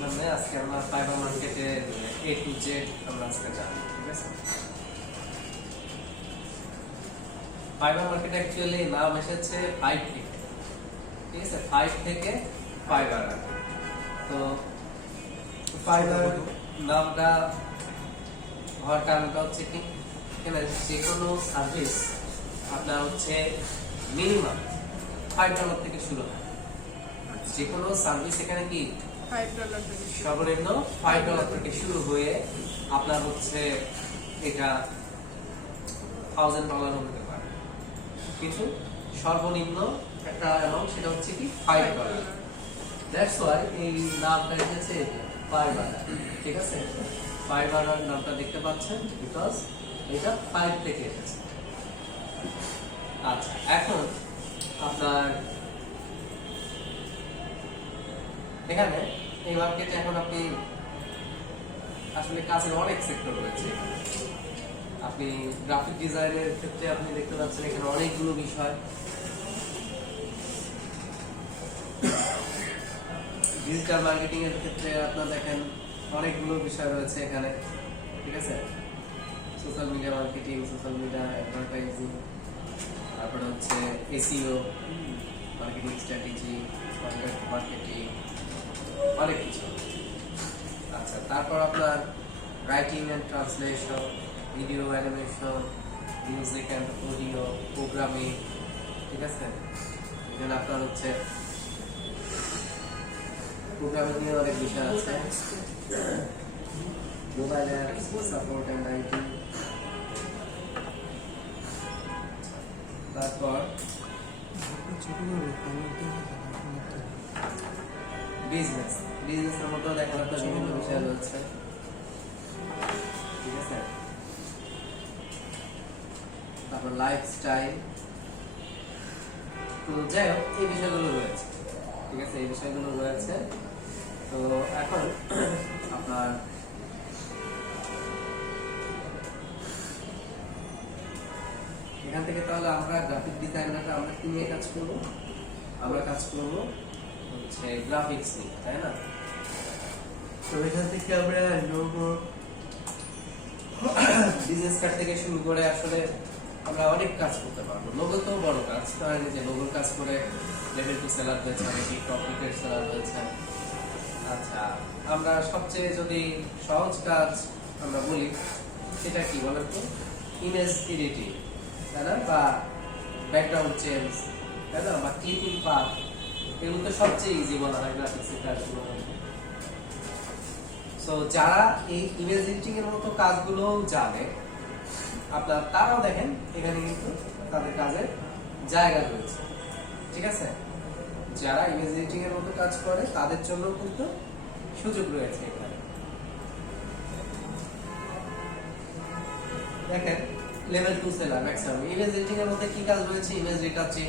মানে আজকে আমরা ফাইবার মার্কেটে A to Z আমরা আজকে জানবো, ঠিক আছে? ফাইবার মার্কেট অ্যাকচুয়ালি নাম এসেছে 5 থেকে, ঠিক আছে? 5 থেকে ফাইবার। তো ফাইবার নামটা হওয়ার কারণটা হচ্ছে কি, এখানে যে কোনো সার্ভিস আপনার হচ্ছে মিনিমাম $5 থেকে শুরু হয়। যে কোনো সার্ভিস এখানে কি $5 সর্বনিম্ন $5 থেকে শুরু হয়ে আপনার হচ্ছে এটা $1000 হতে পারে, কিন্তু সর্বনিম্ন একটা অ্যামাউন্ট সেটা হচ্ছে কি $5। দ্যাটস ওয়াই এই নামটা এসেছে ফাইবার, ঠিক আছে? ফাইবার নামটা দেখতে পাচ্ছেন বিকজ এটা 5 থেকে এসেছে। আচ্ছা, এখন আপনার এখানে এই মার্কেটে এখন আপনি আসলে কাজের অনেক সেক্টর রয়েছে। আপনি গ্রাফিক ডিজাইনের ক্ষেত্রে আপনি দেখতে পাচ্ছেন এখানে অনেকগুলো বিষয়, ডিজিটাল মার্কেটিং এর ক্ষেত্রে আপনারা দেখেন অনেকগুলো বিষয় রয়েছে এখানে, ঠিক আছে? Social media marketing, social media advertising, তারপরে হচ্ছে SEO, marketing strategy, content marketing, অনেক কিছু। আচ্ছা, তারপর আপনার writing and translation, video animation, music and audio, programming, ঠিক আছে? এখানে আপনার হচ্ছে প্রোগ্রামিং নিয়ে অনেক বিষয় আছে, mobile apps, support and IT. তারপর বিজনেসের মধ্যে দেখেন আপনার বিভিন্ন বিষয় রয়েছে, ঠিক আছে? তারপর লাইফস্টাইল, তো যাই হোক এই বিষয়গুলো রয়েছে, ঠিক আছে? এই বিষয়গুলো রয়েছে। তো এখন আপনার এখান থেকে তাহলে আমরা গ্রাফিক ডিজাইনাররা আমরা কি নিয়ে কাজ করব? আমরা কাজ করব হচ্ছে গ্রাফিক্স নিয়ে, তাই না? তো এখান থেকে আমরা লোগো, বিজনেস কার্ড থেকে শুরু করে আসলে আমরা অনেক কাজ করতে পারবো। লোগো তো বড় কাজ, কারণ যে লোগোর কাজ করে লেভেল 2 সেলার হয়েছে, অনেকে টপ রেটেড সেলার হয়েছে। আচ্ছা, আমরা সবচেয়ে যদি সহজ কাজ আমরা বলি সেটা কি বলেন তো? ইমেজ এডিটিং, তাই না? বা ব্যাকগ্রাউন্ড চেঞ্জ, তাই না? বা ক্লিপিং পাথ, এগুলো তো সবচেয়ে ইজি বলা হয় গ্রাফিক্সের কাজগুলো। সো যারা এই ইমেজ এডিটিং এর মতো কাজগুলো জানে আপনার, তারাও দেখেন এখানে কিন্তু তাদের কাজের জায়গা রয়েছে, ঠিক আছে? যারা ইমেজ এডিটিং এর মতো কাজ করে তাদের জন্য কিন্তু সুযোগ রয়েছে এখানে। দেখেন level 2 seller maximum image editing এর মধ্যে কি কাজ রয়েছে? ইমেজ রিটাচিং,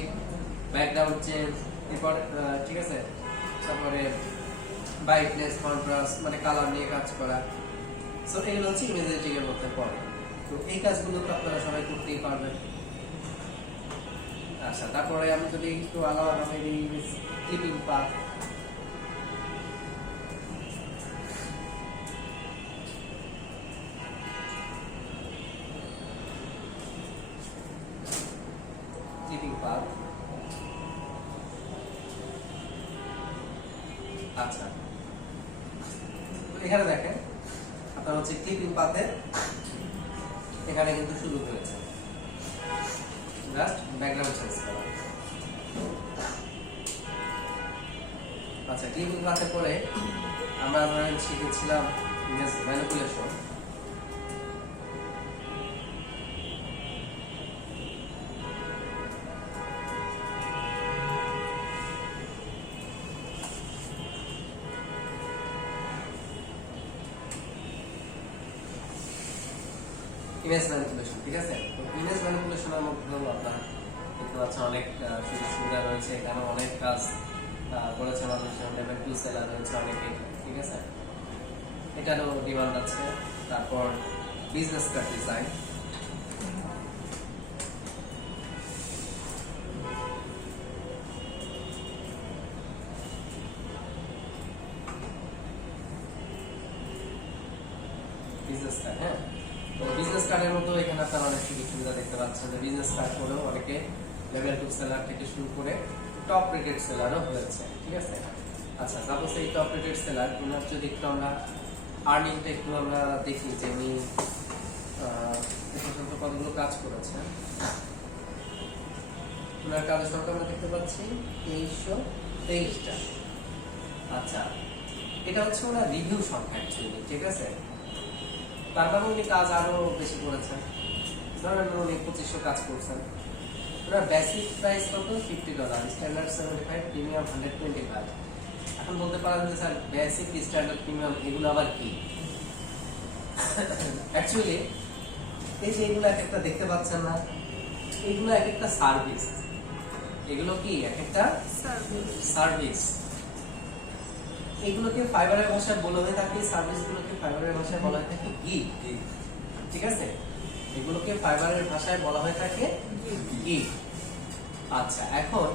ব্যাকগ্রাউন্ড চেঞ্জ, এরপর ঠিক আছে, তারপরে ব্রাইটনেস, কন্ট্রাস্ট, মানে কালার নিয়ে কাজ করা। সো এগুলো হচ্ছে ইমেজ এডিটিং এর মধ্যে পড়ে। তো এই কাজগুলো তো আপনারা সবাই করতেই পারবেন। আচ্ছা, তারপরে আমি যদি একটু আলাদাভাবে ক্লিপিং পাথ, ক্লিপিং পাথ, আচ্ছা এখানে দেখেন আপনার হচ্ছে ক্লিপিং পাথে এখানে কিন্তু শুরু হয়েছে জাস্ট ব্যাকগ্রাউন্ড চেঞ্জ করা। আচ্ছা, ক্লিপিং পাথে পরে আমরা ধরেন শিখেছিলাম ইমেজ ম্যানিপুলেশন। ইমেজ ম্যানিপুলেশন, ঠিক আছে? তো ইমেজ ম্যানিপুলেশনের মধ্যেও আপনার দেখতে পাচ্ছেন অনেক সুযোগ সুবিধা রয়েছে। এখানে অনেক কাজ করেছে মানুষ, লেভেল 2 সেলার রয়েছে অনেকে, ঠিক আছে? এটারও ডিমান্ড আছে। তারপর business card design, business card. হ্যাঁ, তো বিজনেস কার্ডের মতো এখানে আপনারা অনেক সুযোগ সুবিধা দেখতে পাচ্ছেন। বিজনেস কার্ড করেও অনেকে লেভেল 2 সেলার থেকে শুরু করে টপ রেটেড সেলারও হয়েছে। ঠিক আছে, আচ্ছা সাপোজ এই টপ রেটেড সেলার ওনার যদি একটু আমরা আর্নিংটা একটু আমরা দেখি যে উনি এ পর্যন্ত কতগুলো কাজ করেছেন। ওনার কাজের সংখ্যা আমরা দেখতে পাচ্ছি 2323টা। আচ্ছা, এটা হচ্ছে ওনার রিভিউ সংখ্যা অ্যাকচুয়ালি। ঠিক আছে, তার মানে উনি কাজ আরো বেশি করেছেন। ধরেন উনি 2500 কাজ করছেন। ওনার বেসিক প্রাইস কত? $50, স্ট্যান্ডার্ড 75, প্রিমিয়াম 125। এখন বলতে পারেন যে স্যার বেসিক, স্ট্যান্ডার্ড, প্রিমিয়াম এগুলো আবার কি? অ্যাকচুয়ালি এই যে এগুলো এক একটা দেখতে পাচ্ছেন না, এগুলো এক একটা সার্ভিস। এগুলো কি এক একটা সার্ভিস। এগুলোকে ফাইবারের ভাষায় বলা হয়ে থাকে, সার্ভিসগুলোকে ফাইবারের ভাষায় বলা হয়ে থাকে গিগ। ঠিক আছে, এগুলোকে ফাইবারের ভাষায় বলা হয়ে থাকে গিগ। আচ্ছা, এখন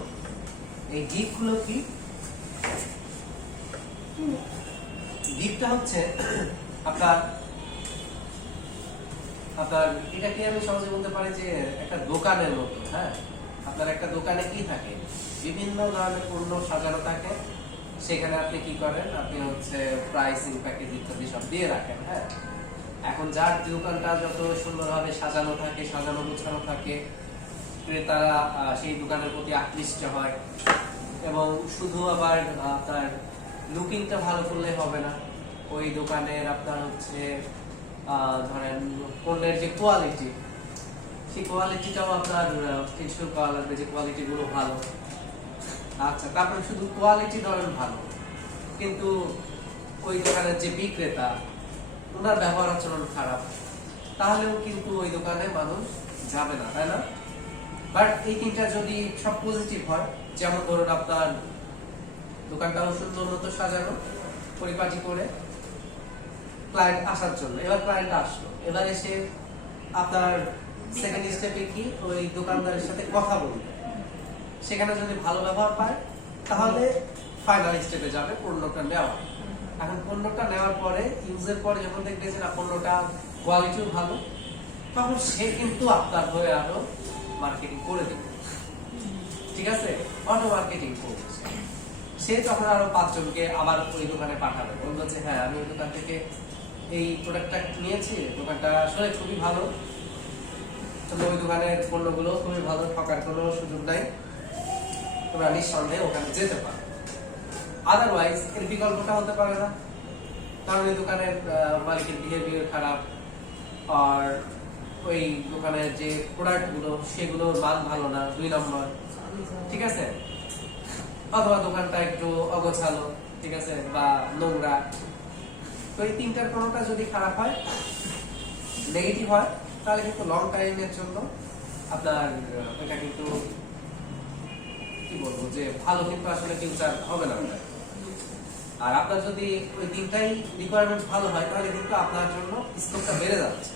এই গিগ গুলো কি? গিগটা হচ্ছে আপনার এটাকে আমি সহজে বলতে পারি যে একটা দোকানের মতো। হ্যাঁ, আপনার একটা দোকানে কি থাকে? বিভিন্ন ধরনের পণ্য সাজানো থাকে। সেখানে আপনি কি করেন? আপনি হচ্ছে প্রাইসিং, প্যাকেজ ইত্যাদি সব দিয়ে রাখেন। হ্যাঁ, এখন যার দোকানটা যত সুন্দরভাবে সাজানো থাকে, সাজানো গোছানো থাকে, ক্রেতারা সেই দোকানের প্রতি আকৃষ্ট হয়। এবং শুধু আবার আপনার লুকিংটা ভালো করলে হবে না, ওই দোকানের আপনার হচ্ছে ধরেন পণ্যের যে কোয়ালিটি, সেই কোয়ালিটিটাও আপনার ইনশিওর করা লাগবে যে কোয়ালিটি গুলো ভালো। আচ্ছা, তারপরে শুধু কোয়ালিটি ধরেন ভালো, কিন্তু ওই দোকানের যে বিক্রেতা ওনার ব্যবহার আচরণ খারাপ, তাহলেও কিন্তু ওই দোকানে মানুষ যাবে না, তাই না? বাট এই তিনটা যদি সব পজিটিভ হয়, যেমন ধরুন আপনার দোকানটাও সুন্দর মতো সাজানো, পরিপাটি করে ক্লায়েন্ট আসার জন্য। এবার ক্লায়েন্ট আসলো, এবার এসে আপনার সেকেন্ড স্টেপে কি ওই দোকানদারের সাথে কথা বলবে। সেখানে যদি ভালো ব্যবহার পায় তাহলে ফাইনাল স্টেপে যাবে পণ্যটা নেওয়া। এখন পণ্যটা নেওয়ার পরে ইউজের পরে যখন দেখবে যে না পণ্যটা কোয়ালিটিও ভালো, তখন সে কিন্তু আপনার হয়ে আরো মার্কেটিং করে দেবে। ঠিক আছে, অটো মার্কেটিং করবে সে। তখন আরো 5 জনকে আবার ওই দোকানে পাঠাবে, বলবো যে হ্যাঁ আমি ওই দোকান থেকে এই প্রোডাক্টটা নিয়েছি, দোকানটা আসলে খুবই ভালো, তবে ওই দোকানের পণ্যগুলো খুবই ভালো, ঠকার কোনো সুযোগ নাই, তোমরা নিঃসন্দেহে ওখানে যেতে পারো। আদারওয়াইজ এর বিকল্পটা হতে পারে না, কারণ এই দোকানের মালিকের বিহেভিয়ার খারাপ, আর ওই দোকানের যে প্রোডাক্ট গুলো সেগুলোর মান ভালো না, 2 নম্বর। ঠিক আছে, অথবা দোকানটা একটু অগোছালো, ঠিক আছে, বা নোংরা। তো এই তিনটার কোনোটা যদি খারাপ হয়, নেগেটিভ হয়, তাহলে কিন্তু লং টাইমের জন্য আপনার এটা কিন্তু কি বলবো যে ভালো কিন্তু আসলে ফিউচার হবে না। আর আপনার যদি ওই তিনটাই রিকোয়ারমেন্ট ভালো হয়, তাহলে কিন্তু আপনার জন্য স্কোপটা বেড়ে যাচ্ছে।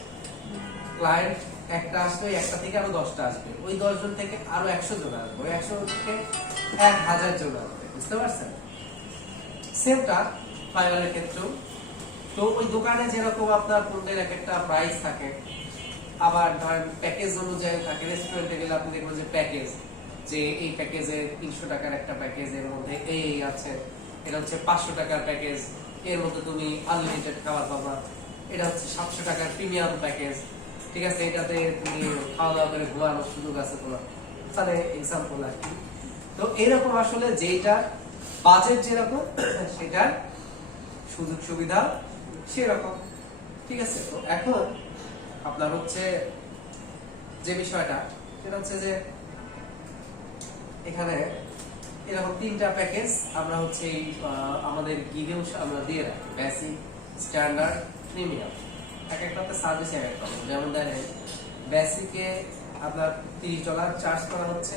ক্লায়েন্ট একটা আসবে, একটা থেকে আরো 10টা আসবে, ওই 10 জন থেকে আরো 100 জন আসবে, ওই 100 থেকে 1000 জন আসবে। বুঝতে পারছেন? সেমটা ফাইবারের ক্ষেত্রেও। তো ওই দোকানে যেরকম আপনার পণ্যের এক একটা প্রাইস থাকে, আবার ধরেন প্যাকেজ অনুযায়ী থাকে। রেস্টুরেন্টে গেলে আপনি দেখবেন যে প্যাকেজ, যে এই প্যাকেজে 300 টাকার একটা প্যাকেজ, এর মধ্যে এই আছে, এটা হচ্ছে 500 টাকার প্যাকেজ, এর মধ্যে তুমি আনলিমিটেড খাবার পাবা। এটা হচ্ছে 700 টাকার প্রিমিয়াম প্যাকেজ, ঠিক আছে, এটাতে তুমি খাওয়া দাওয়া করে ঘুমানোর সুযোগ আছে তোমার। তাহলে এক্সাম্পল আর কি। তো এরকম আসলে যেটা বাজেট যেরকম সেটার সুযোগ সুবিধা সেরকম। ঠিক আছে, তো এখন আপনার হচ্ছে যে বিষয়টা সেটা হচ্ছে যে এখানে এরকম 3টা প্যাকেজ আমরা হচ্ছে আমাদের গিগেও আমরা দিয়ে রাখি, বেসিক, স্ট্যান্ডার্ড, প্রিমিয়াম। এক একটাতে সার্ভিস এক একটা। যেমন দেখেন বেসিকে আপনার $30 চার্জ করা হচ্ছে,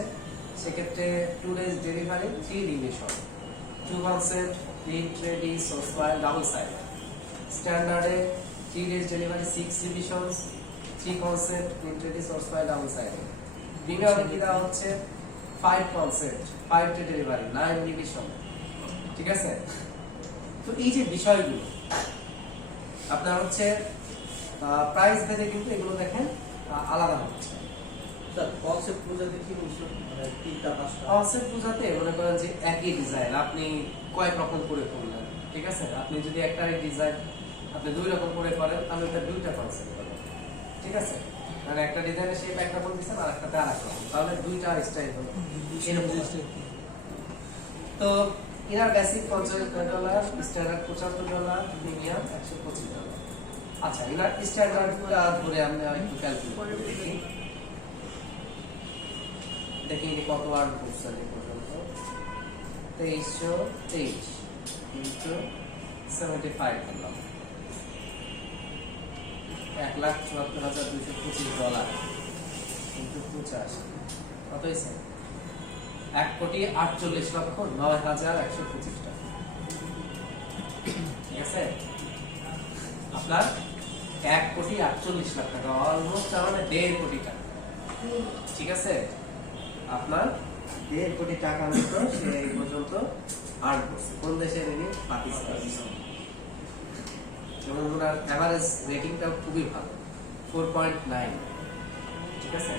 সেক্ষেত্রে 2 days delivery, 3 revision, 2 concept, print ready, source file, double side. স্ট্যান্ডার্ডে 3 days delivery, 6 revisions, 3 concept, print ready, source file, double side. প্রিমিয়ামে কি দেওয়া হচ্ছে? 5 কনসেপ্ট, 5 day ডেলিভারি, 9 রিভিশন। ঠিক আছে, তো এই যে বিষয়গুলো আপনার হচ্ছে প্রাইস ভেদে কিন্তু এগুলো দেখেন আলাদা হচ্ছে। স্যার কনসেপ্ট পূজাতে কি বলছো, মানে তিনটা পাঁচটা কনসেপ্ট পূজাতে মনে করেন যে একই ডিজাইন আপনি কয়েক রকম করে করলেন, ঠিক আছে? আপনি যদি একটা ডিজাইন আপনি দুই রকম করে করেন তাহলে এটা দুইটা কনসেপ্ট হবে, ঠিক আছে? মানে একটা ডিজাইনের শেপ একরকম দিচ্ছেন আর একটাতে আরেক রকম, তাহলে দুইটা স্টাইল হলো এরকম। তো এনার বেসিক $50, স্ট্যান্ডার্ড $75, প্রিমিয়াম $125। আচ্ছা, এনার স্ট্যান্ডার্ডটা ধরে আমরা একটু ক্যালকুলেট করে দেখি। দেখি এটি কত আর্ন করছেন এই পর্যন্ত। 2323 ইনটু 75 করলাম, $1,74,225 ইনটু 85 কত হয়েছে? 1,48,09,125 টাকা, ঠিক আছে? আপনার 1,48,00,000 টাকা, অলমোস্ট আমাদের 1.5 কোটি টাকা, ঠিক আছে? আপনার 1.5 কোটি টাকা মতো সে এই পর্যন্ত আর্ন করছে। কোন দেশের ইনি? পাকিস্তান। যেমন ওনার এভারেজ রেটিংটাও খুবই ভালো, 4.9, ঠিক আছে?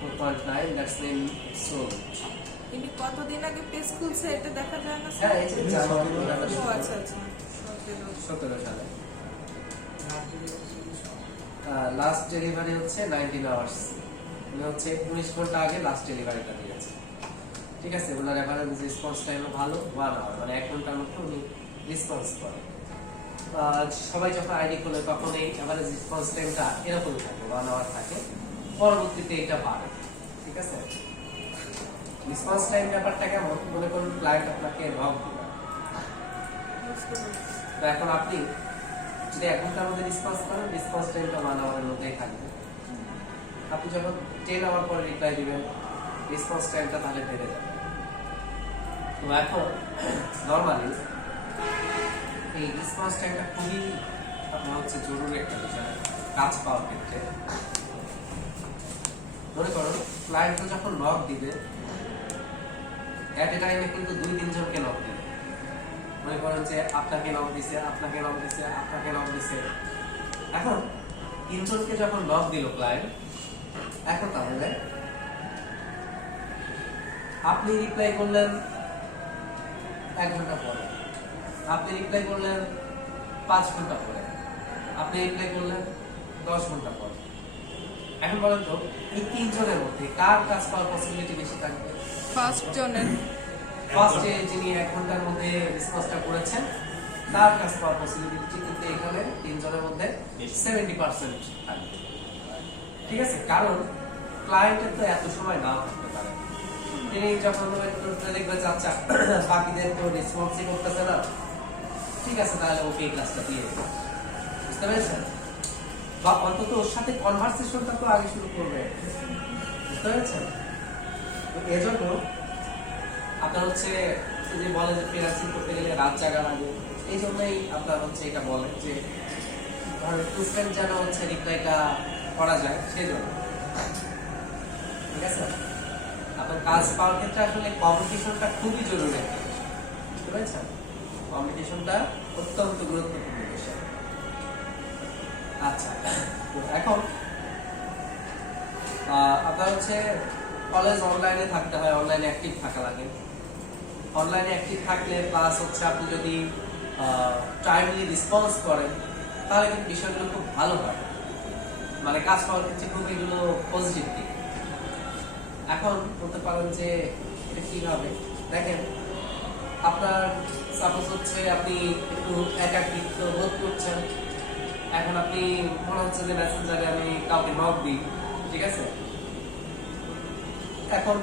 4.9, দ্যাটস মিন সো। ইনি কতদিন আগে পেজ খুলছে এটা দেখা যায় না হ্যাঁ, এই যে জানুয়ারি ও আচ্ছা আচ্ছা 17 সালে। লাস্ট ডেলিভারি হচ্ছে 19 আওয়ার্স, মানে হচ্ছে 19 ঘন্টা আগে লাস্ট ডেলিভারিটা দিয়েছে, ঠিক আছে? ওনার এভারেজ রেসপন্স টাইমও ভালো, 1 আওয়ার, মানে 1 ঘন্টার মধ্যে উনি রেসপন্স করেন। সবাই যখন আইডি খোলে তখন এই এভারেজ রেসপন্স টাইমটা এরকমই থাকে, 1 আওয়ার থাকে, পরবর্তীতে এটা বাড়ে, ঠিক আছে? রেসপন্স টাইম ব্যাপারটা কেমন? মনে করুন ক্লায়েন্ট আপনাকে নক দিল, তো এখন আপনি যদি 1 ঘন্টার মধ্যে রেসপন্স করেন, রেসপন্স টাইমটা 1 আওয়ারের মধ্যেই থাকবে। আপনি যখন 10 আওয়ার পরে রিপ্লাই দিবেন, রেসপন্স টাইমটা তাহলে বেড়ে যাবে। তো এখন নরমালি এই রেসপন্স টাইমটা খুবই আপনার হচ্ছে জরুরি একটা বিষয় কাজ পাওয়ার ক্ষেত্রে। মনে করুন ক্লায়েন্ট যখন নক দিবে, এট এ টাইমে কিন্তু 2-3 জনকে নক দিবে। মনে করেন যে আপনাকে নক দিছে, আপনাকে নক দিছে, আপনাকে নক দিছে। এখন 3 জনকে যখন নক দিল ক্লায়েন্ট, এখন তাহলে আপনি রিপ্লাই করলেন 1 ঘন্টা পরে, আপনি রিপ্লাই করলেন 5 ঘন্টা পরে, আপনি রিপ্লাই করলেন 10 ঘন্টা পরে। এখন বলেন তো এই 3 জনের মধ্যে কার কাজ পাওয়ার পসিবিলিটি বেশি থাকবে? ফার্স্ট জনের। ফার্স্টে যিনি 1 ঘন্টার মধ্যে রেসপন্সটা করেছেন তার কাজ পাওয়ার পসিবিলিটি কিন্তু এখানে 3 জনের মধ্যে 70% থাকবে, ঠিক আছে? কারণ ক্লায়েন্টের তো এত সময় নাও থাকতে পারে, তিনি যখন দেখবেন যে আচ্ছা বাকিদের তো রেসপন্সই করতেছে না, ঠিক আছে তাহলে ওকে এই ক্লাসটা দিয়ে দেবো, বুঝতে পেরেছেন? বা অন্তত ওর সাথে কনভারসেশনটা তো আগে শুরু করবে, বুঝতে পেরেছেন? তো এজন্য আপনার হচ্ছে যে বলে যে ফ্রিল্যান্সিং করতে গেলে রাত জাগা লাগে, এই জন্যই আপনার হচ্ছে এটা বলে যে ইনস্ট্যান্ট যেন হচ্ছে রিপ্লাইটা করা যায়, সেই জন্য, ঠিক আছে? আপনার কাজ পাওয়ার ক্ষেত্রে আসলে কমিউনিকেশনটা খুবই জরুরি একটা বিষয়, বুঝতে পেরেছেন? কমিউনিকেশনটা অত্যন্ত গুরুত্বপূর্ণ বিষয়। আচ্ছা, তো এখন আপনার হচ্ছে কলেজ অনলাইনে থাকতে হয়, অনলাইনে অ্যাক্টিভ থাকা লাগে। অনলাইনে অ্যাক্টিভ থাকলে প্লাস হচ্ছে আপনি যদি টাইমলি রেসপন্স করেন তাহলে কিন্তু বিষয়গুলো খুব ভালো হয়, মানে কাজ পাওয়ার ক্ষেত্রে খুব এগুলো পজিটিভ দিক। এখন বলতে পারেন যে এটা কিভাবে দেখেন, আপনার সাপোজ হচ্ছে আপনি একটু একাকিত্ব বোধ করছেন, এখন আপনি মনে হচ্ছে যে মেসেঞ্জারে আমি কাউকে নক দিই, ঠিক আছে? এখন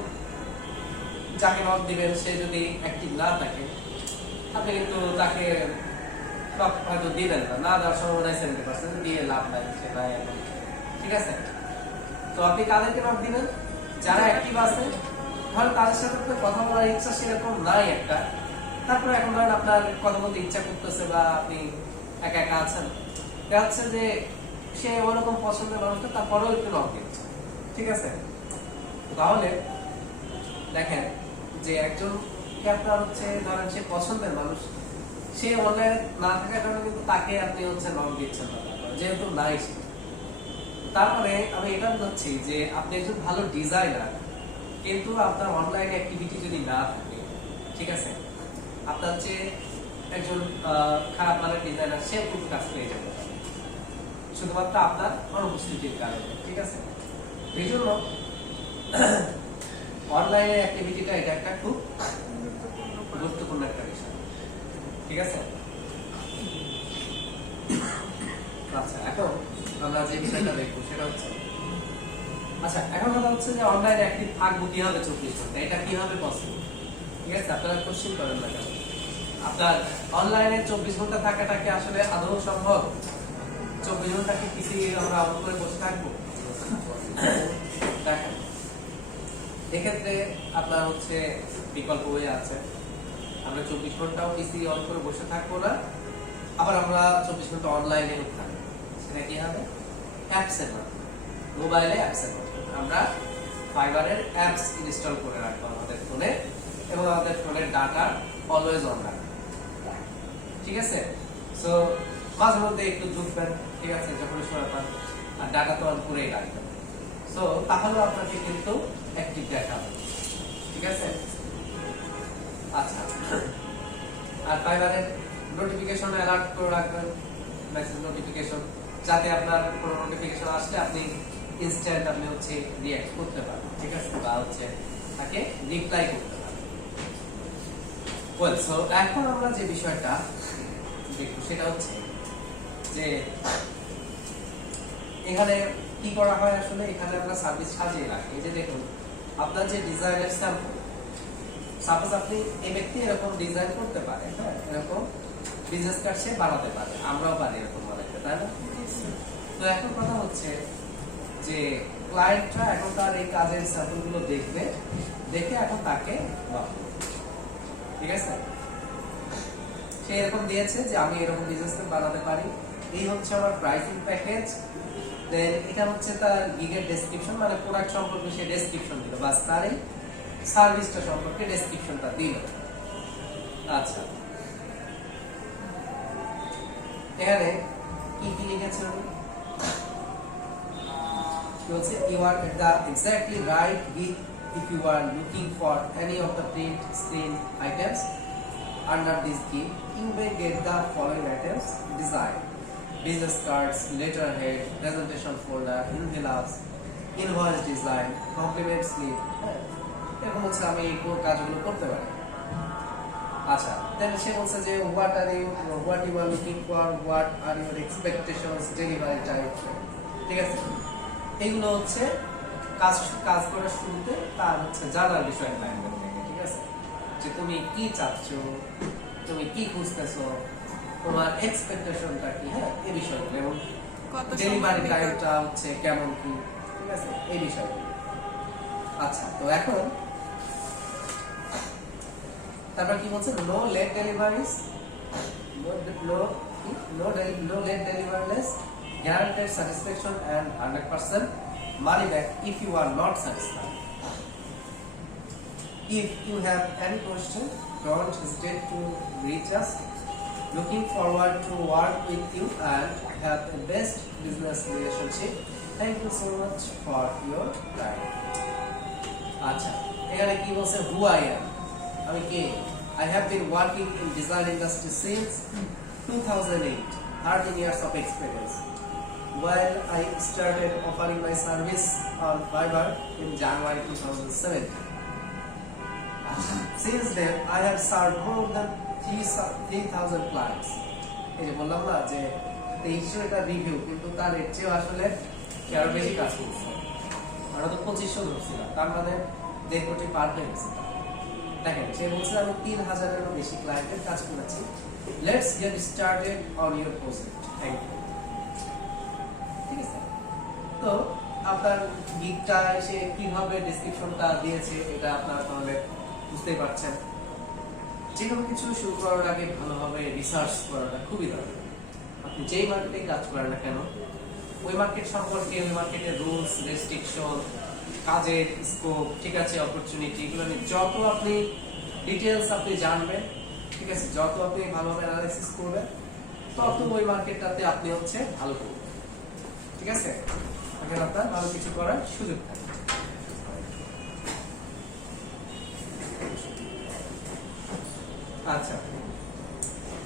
যাকে নক দিবেন সে যদি অ্যাক্টিভ না থাকে, আপনি কিন্তু তাকে নক হয়তো দিবেন না, দেওয়ার সম্ভাবনা 70%, দিয়ে লাভ নাই, সে নাই এখন, ঠিক আছে? তো আপনি কাদেরকে নক দিবেন? যারা অ্যাক্টিভ আছে, ধরেন তাদের সাথে তো কথা বলার ইচ্ছা সেরকম নাই একটা, তারপরে এখন ধরেন আপনার কথা বলতে ইচ্ছা করতেছে বা আপনি একা একা আছেন, দেখাচ্ছে যে সে ওরকম পছন্দের মানুষটা, তারপরেও একটু নক দিচ্ছে, ঠিক আছে? তাহলে দেখেন যে একজন আপনার হচ্ছে ধরেন সে পছন্দের মানুষ, সে অনলাইনে না থাকার কারণে কিন্তু তাকে আপনি হচ্ছে নক দিচ্ছেন না, যেহেতু নাই সে তার মানে আমি এটা বলছি যে আপনি একজন ভালো ডিজাইনার, কিন্তু আপনার অনলাইন অ্যাক্টিভিটি যদি না থাকে, ঠিক আছে, আপনার যে একজন খারাপ মানের ডিজাইনার সে কিন্তু কাজ পেয়ে যাবে শুধুমাত্র আপনার অনুপস্থিতির কারণে, ঠিক আছে। এই জন্য অনলাইনের অ্যাক্টিভিটিটা এটা একটা খুব গুরুত্বপূর্ণ একটা বিষয়, ঠিক আছে। আচ্ছা, এখন আমরা যে বিষয়টা দেখবো সেটা হচ্ছে, আচ্ছা এখন কথা হচ্ছে যে অনলাইন অ্যাক্টিভ থাকবো কিভাবে 24 ঘন্টা, এটা কিভাবে পসিবল, ঠিক আছে। আপনারা কোশ্চেন করেন না কেন, আপনার অনলাইনে 24 ঘন্টা থাকাটা কি আসলে আদৌ সম্ভব? 24 ঘন্টা কি পিসি আমরা অন করে বসে থাকবো? দেখেন, এক্ষেত্রে আপনার হচ্ছে বিকল্প হয়ে আছে, আমরা 24 ঘন্টাও পিসি অন করে বসে থাকবো না, আবার আমরা 24 ঘন্টা অনলাইনে থাকবো। সেটা কি হবে? অ্যাপসের মাধ্যমে, মোবাইলে অ্যাপসের মাধ্যমে আমরা ফাইবারের অ্যাপস ইনস্টল করে রাখবো আমাদের ফোনে, এবং আমাদের ফোনের ডাটা অলওয়েজ অন রাখবো, ঠিক আছে। সো মাঝে মধ্যে একটু ঢুকবেন, ঠিক আছে, যখন সময় পান, আর ডাটা তো অন করেই রাখবেন। সো তাহলে আপনাকে কিন্তু অ্যাক্টিভ দেখাবে, ঠিক আছে। আচ্ছা, আর ফাইবারের নোটিফিকেশন অ্যালার্ট করে রাখবেন, মেসেজ নোটিফিকেশন, যাতে আপনার কোনো নোটিফিকেশন আসলে আপনি ইনস্ট্যান্ট আপনি হচ্ছে রিঅ্যাক্ট করতে পারেন, ঠিক আছে, বা হচ্ছে তাকে রিপ্লাই করতে পারেন। ওয়েল, সো এখন আমরা যে বিষয়টা দেখব সেটা হচ্ছে যে এখানে কি করা হয় আসলে, এখানে আমরা সার্ভিস সাজিয়ে রাখি। এই যে দেখুন, আপনার যে ডিজাইনের স্যাম্পল, সাপোজ আপনি এই ব্যক্তি এরকম ডিজাইন করতে পারে, হ্যাঁ, এরকম বিজনেস কার্ড সে বানাতে পারে, আমরাও পারি এরকম বানাতে, তাই না? তো এখন কথা হচ্ছে যে ক্লায়েন্টরা এখন তার এই কাজের স্যাম্পল গুলো দেখবে, দেখে এখন তাকে, ঠিক আছে, সে এরকম দিয়েছে যে আমি এরকম বিজনেস কার্ড বানাতে পারি, এই হচ্ছে আমার প্রাইসিং প্যাকেজ, দেন এটা হচ্ছে তার গিগের ডেসক্রিপশন, মানে প্রোডাক্ট সম্পর্কে সে ডেসক্রিপশন দিল, বাস তার এই সার্ভিসটা সম্পর্কে ডেসক্রিপশনটা দিল। আচ্ছা, এখানে কি কি লিখেছে উনি? He বলছে you are at the exactly right gig if you are looking for any of the print screen items under this gig. You may get the following items: design, business cards, letterhead, presentation folder, envelopes, invoice design, compliment slip. এরকম হচ্ছে আমি এই কাজগুলো করতে পারি। আচ্ছা, তাহলে সে বলছে যে what you are looking for, what are your expectations, delivery time, ঠিক আছে। এগুলো হচ্ছে কাজ করার শুরুতে তার হচ্ছে জানার বিষয় লাগবে, ঠিক আছে, যে তুমি কি চাচ্ছ, তুমি কি খুঁজতেছো, তোমার এক্সপেকটেশনটা কি, হ্যাঁ, এই বিষয়গুলো, এবং ডেলিভারি টাইমটা হচ্ছে কেমন কি, ঠিক আছে, এই বিষয়গুলো। আচ্ছা, তো এখন তারপর কি বলছে? No late deliveries, no late deliveries, guaranteed satisfaction and 100% money back if you are not satisfied. If you have any question, don't hesitate to reach us. Looking forward to work with you and have the best business relationship. Thank you so much for your time. আচ্ছা, এখানে কি বলছে? Who I am, আমি কে? I have been working in design industry since 2008, 13 years of experience. While I started offering my service on Fiverr in January 2007. Since then, I have served more than 3,000 clients. এই যে বললাম না যে 2300 এটা review, কিন্তু তার এর চেয়ে আসলে আরো বেশি কাজ করছে, আমরা তো 2500 ধরছিলাম, তার মানে 1.5 কোটি পার ডে গেছে। দেখেন, সে বলছে আমি 3000-এরও বেশি ক্লায়েন্টের কাজ করেছি। Let's get started on your project. Thank you. ঠিক আছে, তো আপনার গিগটা সে কিভাবে ডেসক্রিপশনটা দিয়েছে এটা আপনারা তাহলে বুঝতেই পারছেন। যে কোনো কিছু শুরু করার আগে ভালোভাবে রিসার্চ করাটা খুবই দরকার। আপনি যেই মার্কেটে কাজ করেন না কেন, ওই মার্কেট সম্পর্কে, ওই মার্কেটের রুলস, রেস্ট্রিকশন, কাজের স্কোপ, ঠিক আছে, অপরচুনিটি, এগুলো নিয়ে যত আপনি ডিটেলস আপনি জানবেন, ঠিক আছে, যত আপনি ভালোভাবে অ্যানালাইসিস করবেন, তত ওই মার্কেটটাতে আপনি হচ্ছে ভালো করবেন। ঠিক আছে, তখন আপনার ভালো কিছু করার সুযোগ থাকে। আচ্ছা,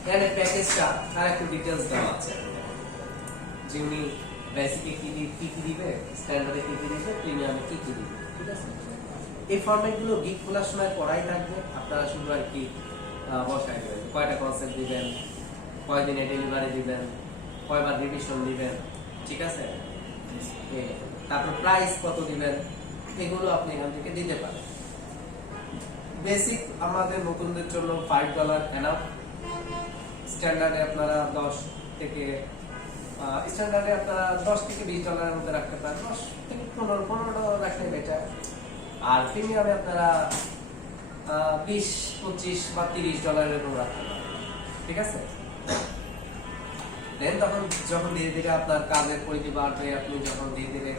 এখানে প্যাকেজটা আর একটু ডিটেইলস দেওয়া আছে যে উনি বেসিকে কি দিবে, স্ট্যান্ডার্ডে কি দিবে, প্রিমিয়ামে কি দিবে, ঠিক আছে। এই ফরম্যাটগুলো গিগ খোলার সময় পড়াই থাকবে, আপনারা শুধু আর কি বসায় দেবেন কয়টা কনসেপ্ট দিবেন, কয়দিনে ডেলিভারি দিবেন, কয়বার রিভিশন দিবেন, ঠিক আছে। তারপর প্রাইস কত দিবেন, এগুলো আপনি এখান থেকে দিতে পারেন। বেসিক আমাদের নতুনদের জন্য $5 এনাফ। স্ট্যান্ডার্ডে আপনারা 10 থেকে $20 মধ্যে রাখতে পারেন, 10 থেকে $15 রাখলে বেটার। আর প্রিমিয়ামে আপনারা $20, $25 বা $30 এরকম রাখতে পারেন, ঠিক আছে। দেন তখন যখন ধীরে ধীরে আপনার কাজের পরিধি বাড়বে, আপনি যখন ধীরে ধীরে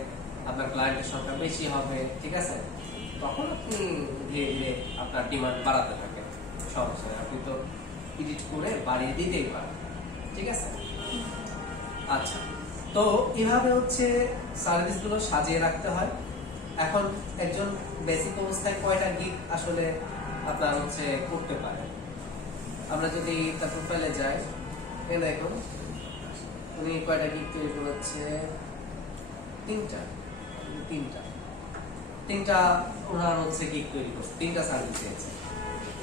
আপনার ক্লায়েন্টের সংখ্যা বেশি হবে, ঠিক আছে, তখন আপনি ধীরে ধীরে আপনার ডিমান্ড বাড়াতে থাকেন, সমস্যা নেই, আপনি তো এডিট করে বাড়িয়ে দিতেই পারেন, ঠিক আছে। আচ্ছা, তো এভাবে হচ্ছে সার্ভিসগুলো সাজিয়ে রাখতে হয়। এখন একজন বেসিক অবস্থায় কয়টা গিগ আসলে আপনার হচ্ছে করতে পারে, আমরা যদি তার প্রোফাইলে যাই, এ দেখুন উনি কয়টা গিগ তৈরি করেছে, তিনটা ওনার হচ্ছে গিগ তৈরি করছে, 3টা সার্ভিস দিয়েছে,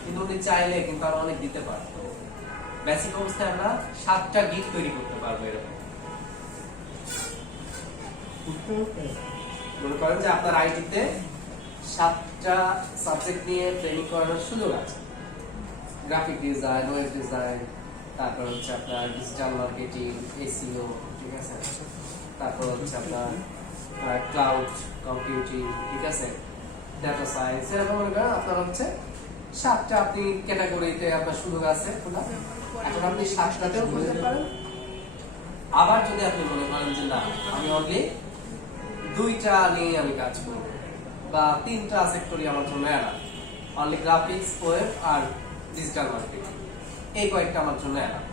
কিন্তু উনি চাইলে কিন্তু আরো অনেক দিতে পারতো। বেসিক অবস্থায় আমরা 7টা গিগ তৈরি করতে পারবো এরকম। মনে করেন যে আপনার আইটিতে 7টা সাবজেক্ট নিয়ে ট্রেনিং করানোর সুযোগ আছে, গ্রাফিক ডিজাইন, ওয়েব ডিজাইন, তারপর হচ্ছে আপনার ডিজিটাল মার্কেটিং, এসইও, ঠিক আছে, তারপর হচ্ছে আপনার ক্লাউড কম্পিউটিং, ঠিক আছে, ডাটা সায়েন্স, এরকম মনে করেন আপনার হচ্ছে 7টা আপনি ক্যাটাগরিতে আপনার সুযোগ আছে খোলা। এখন আপনি 7টাতেও খুলতে পারেন। আবার যদি আপনি মনে করেন যে না, আমি অনলি 2টা নিয়ে আমি কাজ করব, বা 3টা সেক্টরই আমার জন্য এনাফ, অনলি গ্রাফিক্স, ওয়েব আর ডিজিটাল মার্কেটিং, এই কয়েকটা আমার জন্য এনাফ,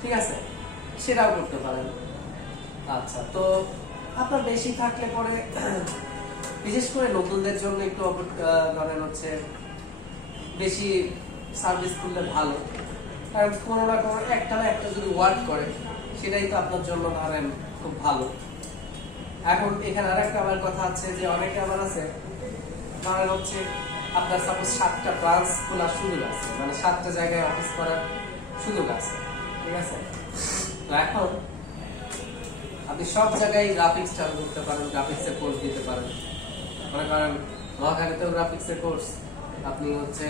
ঠিক আছে, সেটাও করতে পারেন। আচ্ছা, তো আপনার বেশি থাকলে পরে বিশেষ করে নতুনদের জন্য একটু ধরেন হচ্ছে বেশি সার্ভিস করলে ভালো, কারণ কোনো না কোনো একটা না একটা যদি ওয়ার্ক করে সেটাই তো আপনার জন্য ধরেন খুব ভালো। এখন এখানে আরেকটা আমার কথা আছে যে অনেকে আমার আছে ধরেন হচ্ছে আপনার সাপোজ 7টা ব্রাঞ্চ খোলার সুযোগ আছে, মানে 7টা জায়গায় অফিস করার সুযোগ আছে, ঠিক আছে। তো এখন আপনি সব জায়গায় গ্রাফিক্স চালু করতে পারেন, গ্রাফিক্সের কোর্স দিতে পারেন। মনে করেন মহাখালীতেও গ্রাফিক্সের কোর্স, আপনি হচ্ছে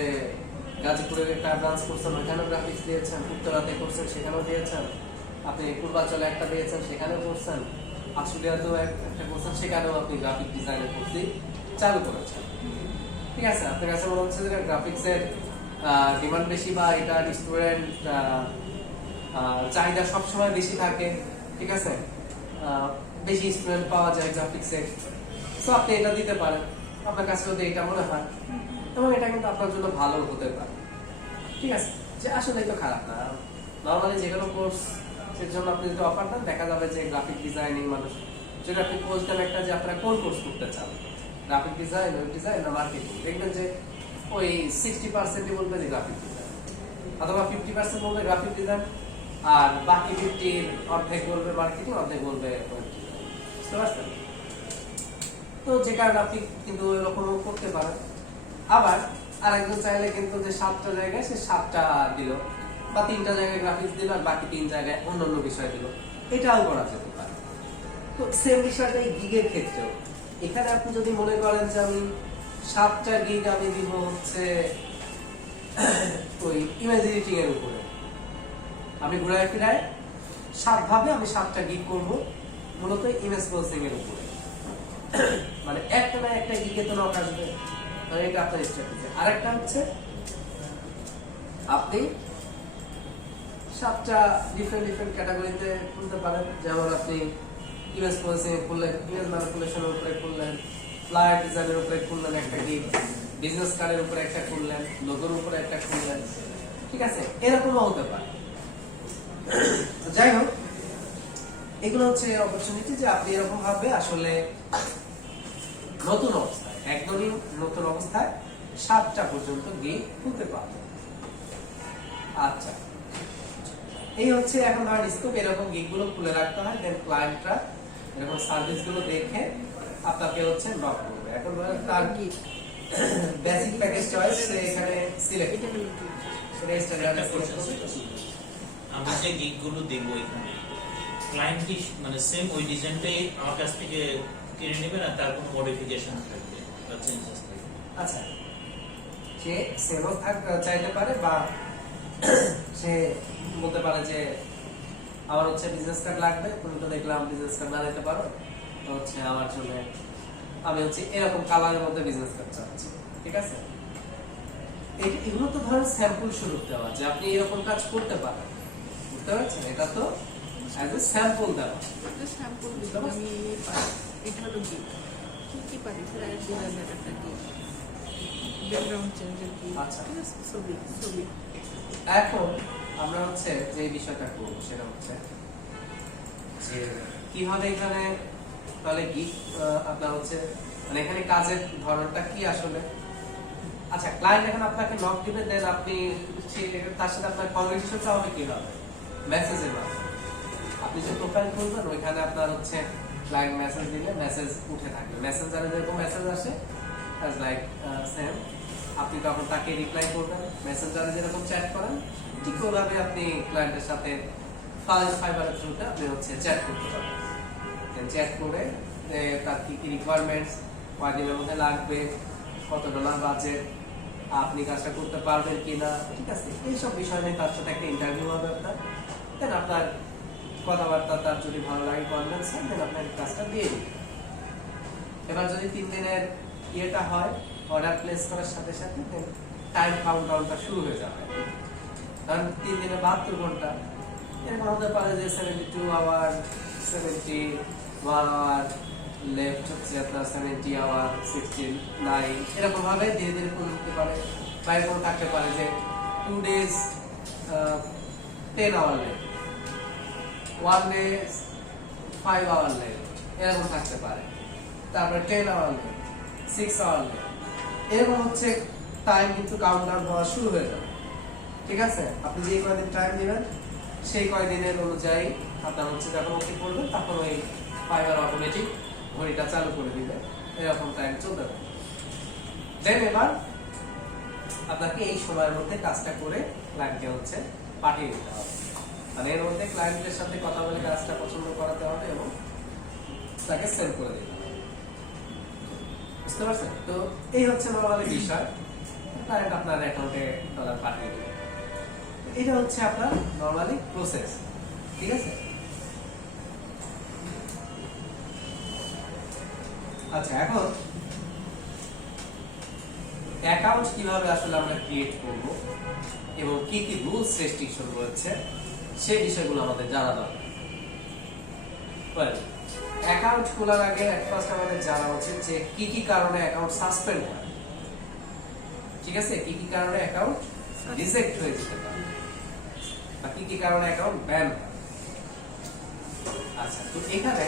গাজীপুরে একটা ব্রাঞ্চ করছেন, ওইখানেও গ্রাফিক্স দিয়েছেন, উত্তরাতে করছেন, সেখানেও দিয়েছেন, আপনি পূর্বাঞ্চলে একটা দিয়েছেন, সেখানেও করছেন, আশুলিয়াতেও একটা করছেন, সেখানেও আপনি গ্রাফিক ডিজাইনের কোর্স চালু করেছেন, ঠিক আছে। আপনার কাছে মনে হচ্ছে যে গ্রাফিক্সের ডিমান্ড বেশি বা এটা স্টুডেন্ট চাহিদা সবসময় বেশি থাকে, ঠিক আছে, বেশি স্টুডেন্ট পাওয়া যায় গ্রাফিক্সে, তো আপনি এটা দিতে পারেন আপনার কাছে যদি এটা মনে হয়, এবং এটা কিন্তু আপনার জন্য ভালো হতে পারে, ঠিক আছে। যে আসলে তো খারাপ না, নর্মালি যে কোনো কোর্স এর জন্য আপনি যদি অফার দেন, দেখা যাবে যে গ্রাফিক ডিজাইনিং মানুষ যেটা আপনি কোর্স দেন একটা যে আপনারা কোন কোর্স করতে চান, গ্রাফিক ডিজাইন, ওয়েব ডিজাইন না মার্কেটিং, দেখবেন যে ওই 60% বলবে যে গ্রাফিক ডিজাইন, অথবা 50% বলবে গ্রাফিক ডিজাইন, আর বাকি 50 অর্ধেক বলবে মার্কেটিং, অর্ধেক বলবে ওয়েব ডিজাইন, বুঝতে পারছেন? তো যে কারণে আপনি কিন্তু এরকমও করতে পারেন। আবার আরেকজন চাইলে কিন্তু যে 7টা জায়গায় সে 7টা দিল, বা 3টা জায়গায় গ্রাফিক্স দিল আর বাকি 3 জায়গায় অন্যান্য বিষয় দিল, এটাও করা যেতে পারে। তো সেম বিষয়টা এই গিগের ক্ষেত্রেও, এখানে আপনি যদি মনে করেন যে আমি 7টা গিগ আমি দিব হচ্ছে ওই ইমেজ এডিটিং এর উপরে, আমি ঘুরায় ফিরায় 7 ভাবে আমি 7টা গিগ করব মূলত ইমেজ প্রসেসিং এর উপরে, মানে একটা না একটা গিগে তো নক আসবে, মানে এটা আপনার স্ট্র্যাটেজি। আরেকটা হচ্ছে আপনি 7টা ডিফারেন্ট ক্যাটাগরিতে খুলতে পারেন, যেমন আপনি ইমেজ প্রসেসিং এ খুললেন, ইমেজ ম্যানিপুলেশনের উপরে খুললেন, ফ্লায়ার ডিজাইনের উপরে খুললেন একটা গিগ, বিজনেস কার্ডের উপরে একটা খুললেন, লোগোর উপরে একটা খুললেন, ঠিক আছে, এরকমও হতে পারে। তো যাই হোক, এগুলো হচ্ছে অপরচুনিটি যে আপনি এরকম ভাবে আসলে নতুন অবস্থায়, একদমই নতুন অবস্থায় 7টা পর্যন্ত গিগ খুলতে পারবেন। আচ্ছা, এই হচ্ছে এখন ধরেন স্কোপ, এরকম গিগ গুলো খুলে রাখতে হয়, দেন ক্লায়েন্টরা এরকম সার্ভিস গুলো দেখে আপনাকে হচ্ছে নক করবে। এখন ধরেন তার বেসিক প্যাকেজ চয়েস এখানে সিলেক্ট এটা হলো কি? একটা question ছিল। আমি যে গিগ গুলো দেবো এখানে ক্লায়েন্ট কি মানে সেম ওই ডিজাইনটাই আমার কাছ থেকে কিনে নেবে না, তার কোনো মডিফিকেশন থাকবে বা চেঞ্জেস থাকবে? আচ্ছা, সে সেলও চাইতে পারে বা সে বলতে পারে যে আমার হচ্ছে বিজনেস কার্ড লাগবে, তুমি তো দেখলাম বিজনেস কার্ড না দিতে পারো, তো হচ্ছে আমার জন্য আমি হচ্ছে এরকম কালারের মধ্যে বিজনেস কার্ড চাচ্ছি, ঠিক আছে? এগুলো তো ধরেন স্যাম্পল শুরু দেওয়া যে আপনি এরকম কাজ করতে পারেন, বুঝতে পারছেন? এটা তো অ্যাজ এ স্যাম্পল দেওয়া। এটা স্যাম্পল দিতে আমি পারি। এটা হলো কি? কি পারি? ফ্ল্যাট ডিজাইনের একটা কি? ব্যাকগ্রাউন্ড চেঞ্জের কি? আচ্ছা। ঠিক আছে? ছবি। এখন আমরা হচ্ছে যে বিষয়টা করব সেটা হচ্ছে যে কিভাবে এখানে তাহলে গিগ আপনার হচ্ছে মানে এখানে কাজের ধরনটা কি আসলে। আচ্ছা, ক্লায়েন্ট এখন আপনাকে নক দিবে, দেন আপনি তার সাথে আপনার কমিউনিকেশনটা হবে কিভাবে? মেসেজের মাধ্যমে। আপনি যে প্রোফাইল খুলবেন ওইখানে আপনার হচ্ছে ক্লায়েন্ট মেসেজ দিলে মেসেজ উঠে থাকবে, মেসেঞ্জারে যেরকম মেসেজ আসে অ্যাজ লাইক সেম, আপনি তখন তাকে রিপ্লাই করবেন। মেসেঞ্জারে যেরকম চ্যাট করেন ঠিক ওইভাবে আপনি ক্লায়েন্টের সাথে ফাইবারের থ্রুতে আপনি হচ্ছে চ্যাট করতে পারবেন। চ্যাট করে তার কি কি রিকোয়ারমেন্টস, কয়দিনের মধ্যে লাগবে, কত ডলার বাজেট, আপনি কাজটা করতে পারবেন কিনা, ঠিক আছে? এইসব বিষয় নিয়ে তার সাথে একটা ইন্টারভিউ হবে আপনার, দেন আপনার কথাবার্তা তার যদি ভালো লাগে কনভেন্স হয়, দেন আপনার কাজটা দিয়ে দিবেন। এবার যদি 3 দিনের ইয়েটা হয়, অর্ডার প্লেস করার সাথে সাথে টাইম কাউন্টডাউনটা শুরু হয়ে যাবে। কারণ 3 দিনে 72 ঘন্টা, এরকম হতে পারে যে 72 আওয়ার, 71 আওয়ার, লেফট হচ্ছে আপনার 70 আওয়ার, 69, এরকম ভাবে ধীরে ধীরে করে দিতে পারে। বা এরকম থাকতে পারে যে 2 days 10 hour left, 1 day 5 hour left, এরকম থাকতে পারে। তারপরে 10 আওয়ার লেফট, 6 আওয়ার লেফট, এরকম হচ্ছে টাইম কিন্তু কাউন্টডাউন হওয়া শুরু হয়ে যাবে, ঠিক আছে? আপনি যে কয়দিন টাইম দিবেন সেই কয়দিনের অনুযায়ী আপনার হচ্ছে যখন ওকে করবেন তখন ওই ফাইবার অটোমেটিক ঘড়িটা চালু করে দিবে, এরকম টাইম চলতে হবে। দেন এবার আপনাকে এই সময়ের মধ্যে কাজটা করে ক্লায়েন্টকে হচ্ছে পাঠিয়ে দিতে হবে। মানে এর মধ্যে ক্লায়েন্টের সাথে কথা বলে কাজটা পছন্দ করাতে হবে এবং তাকে সেল করে দিতে হবে, বুঝতে পারছেন? তো এই হচ্ছে নরমালি বিষয়, ক্লায়েন্ট আপনার অ্যাকাউন্টে ডলার পাঠিয়ে দেবে। এটা হচ্ছে আপনার নরমালি প্রসেস, ঠিক আছে? আচ্ছা, এখন অ্যাকাউন্ট কিভাবে আসলে আমরা ক্রিয়েট করব এবং কি কি রুলস রেস্ট্রিকশন রয়েছে সেই বিষয়গুলো আমাদের জানা দরকার। অ্যাকাউন্ট খোলার আগে ফার্স্ট আমাদের জানা উচিত যে কি কি কারণে অ্যাকাউন্ট সাসপেন্ড হয়, ঠিক আছে? কি কি কারণে অ্যাকাউন্ট রিজেক্ট হয়ে যেতে পারে বা কি কি কারণে অ্যাকাউন্ট ব্যান হয়। আচ্ছা, তো এখানে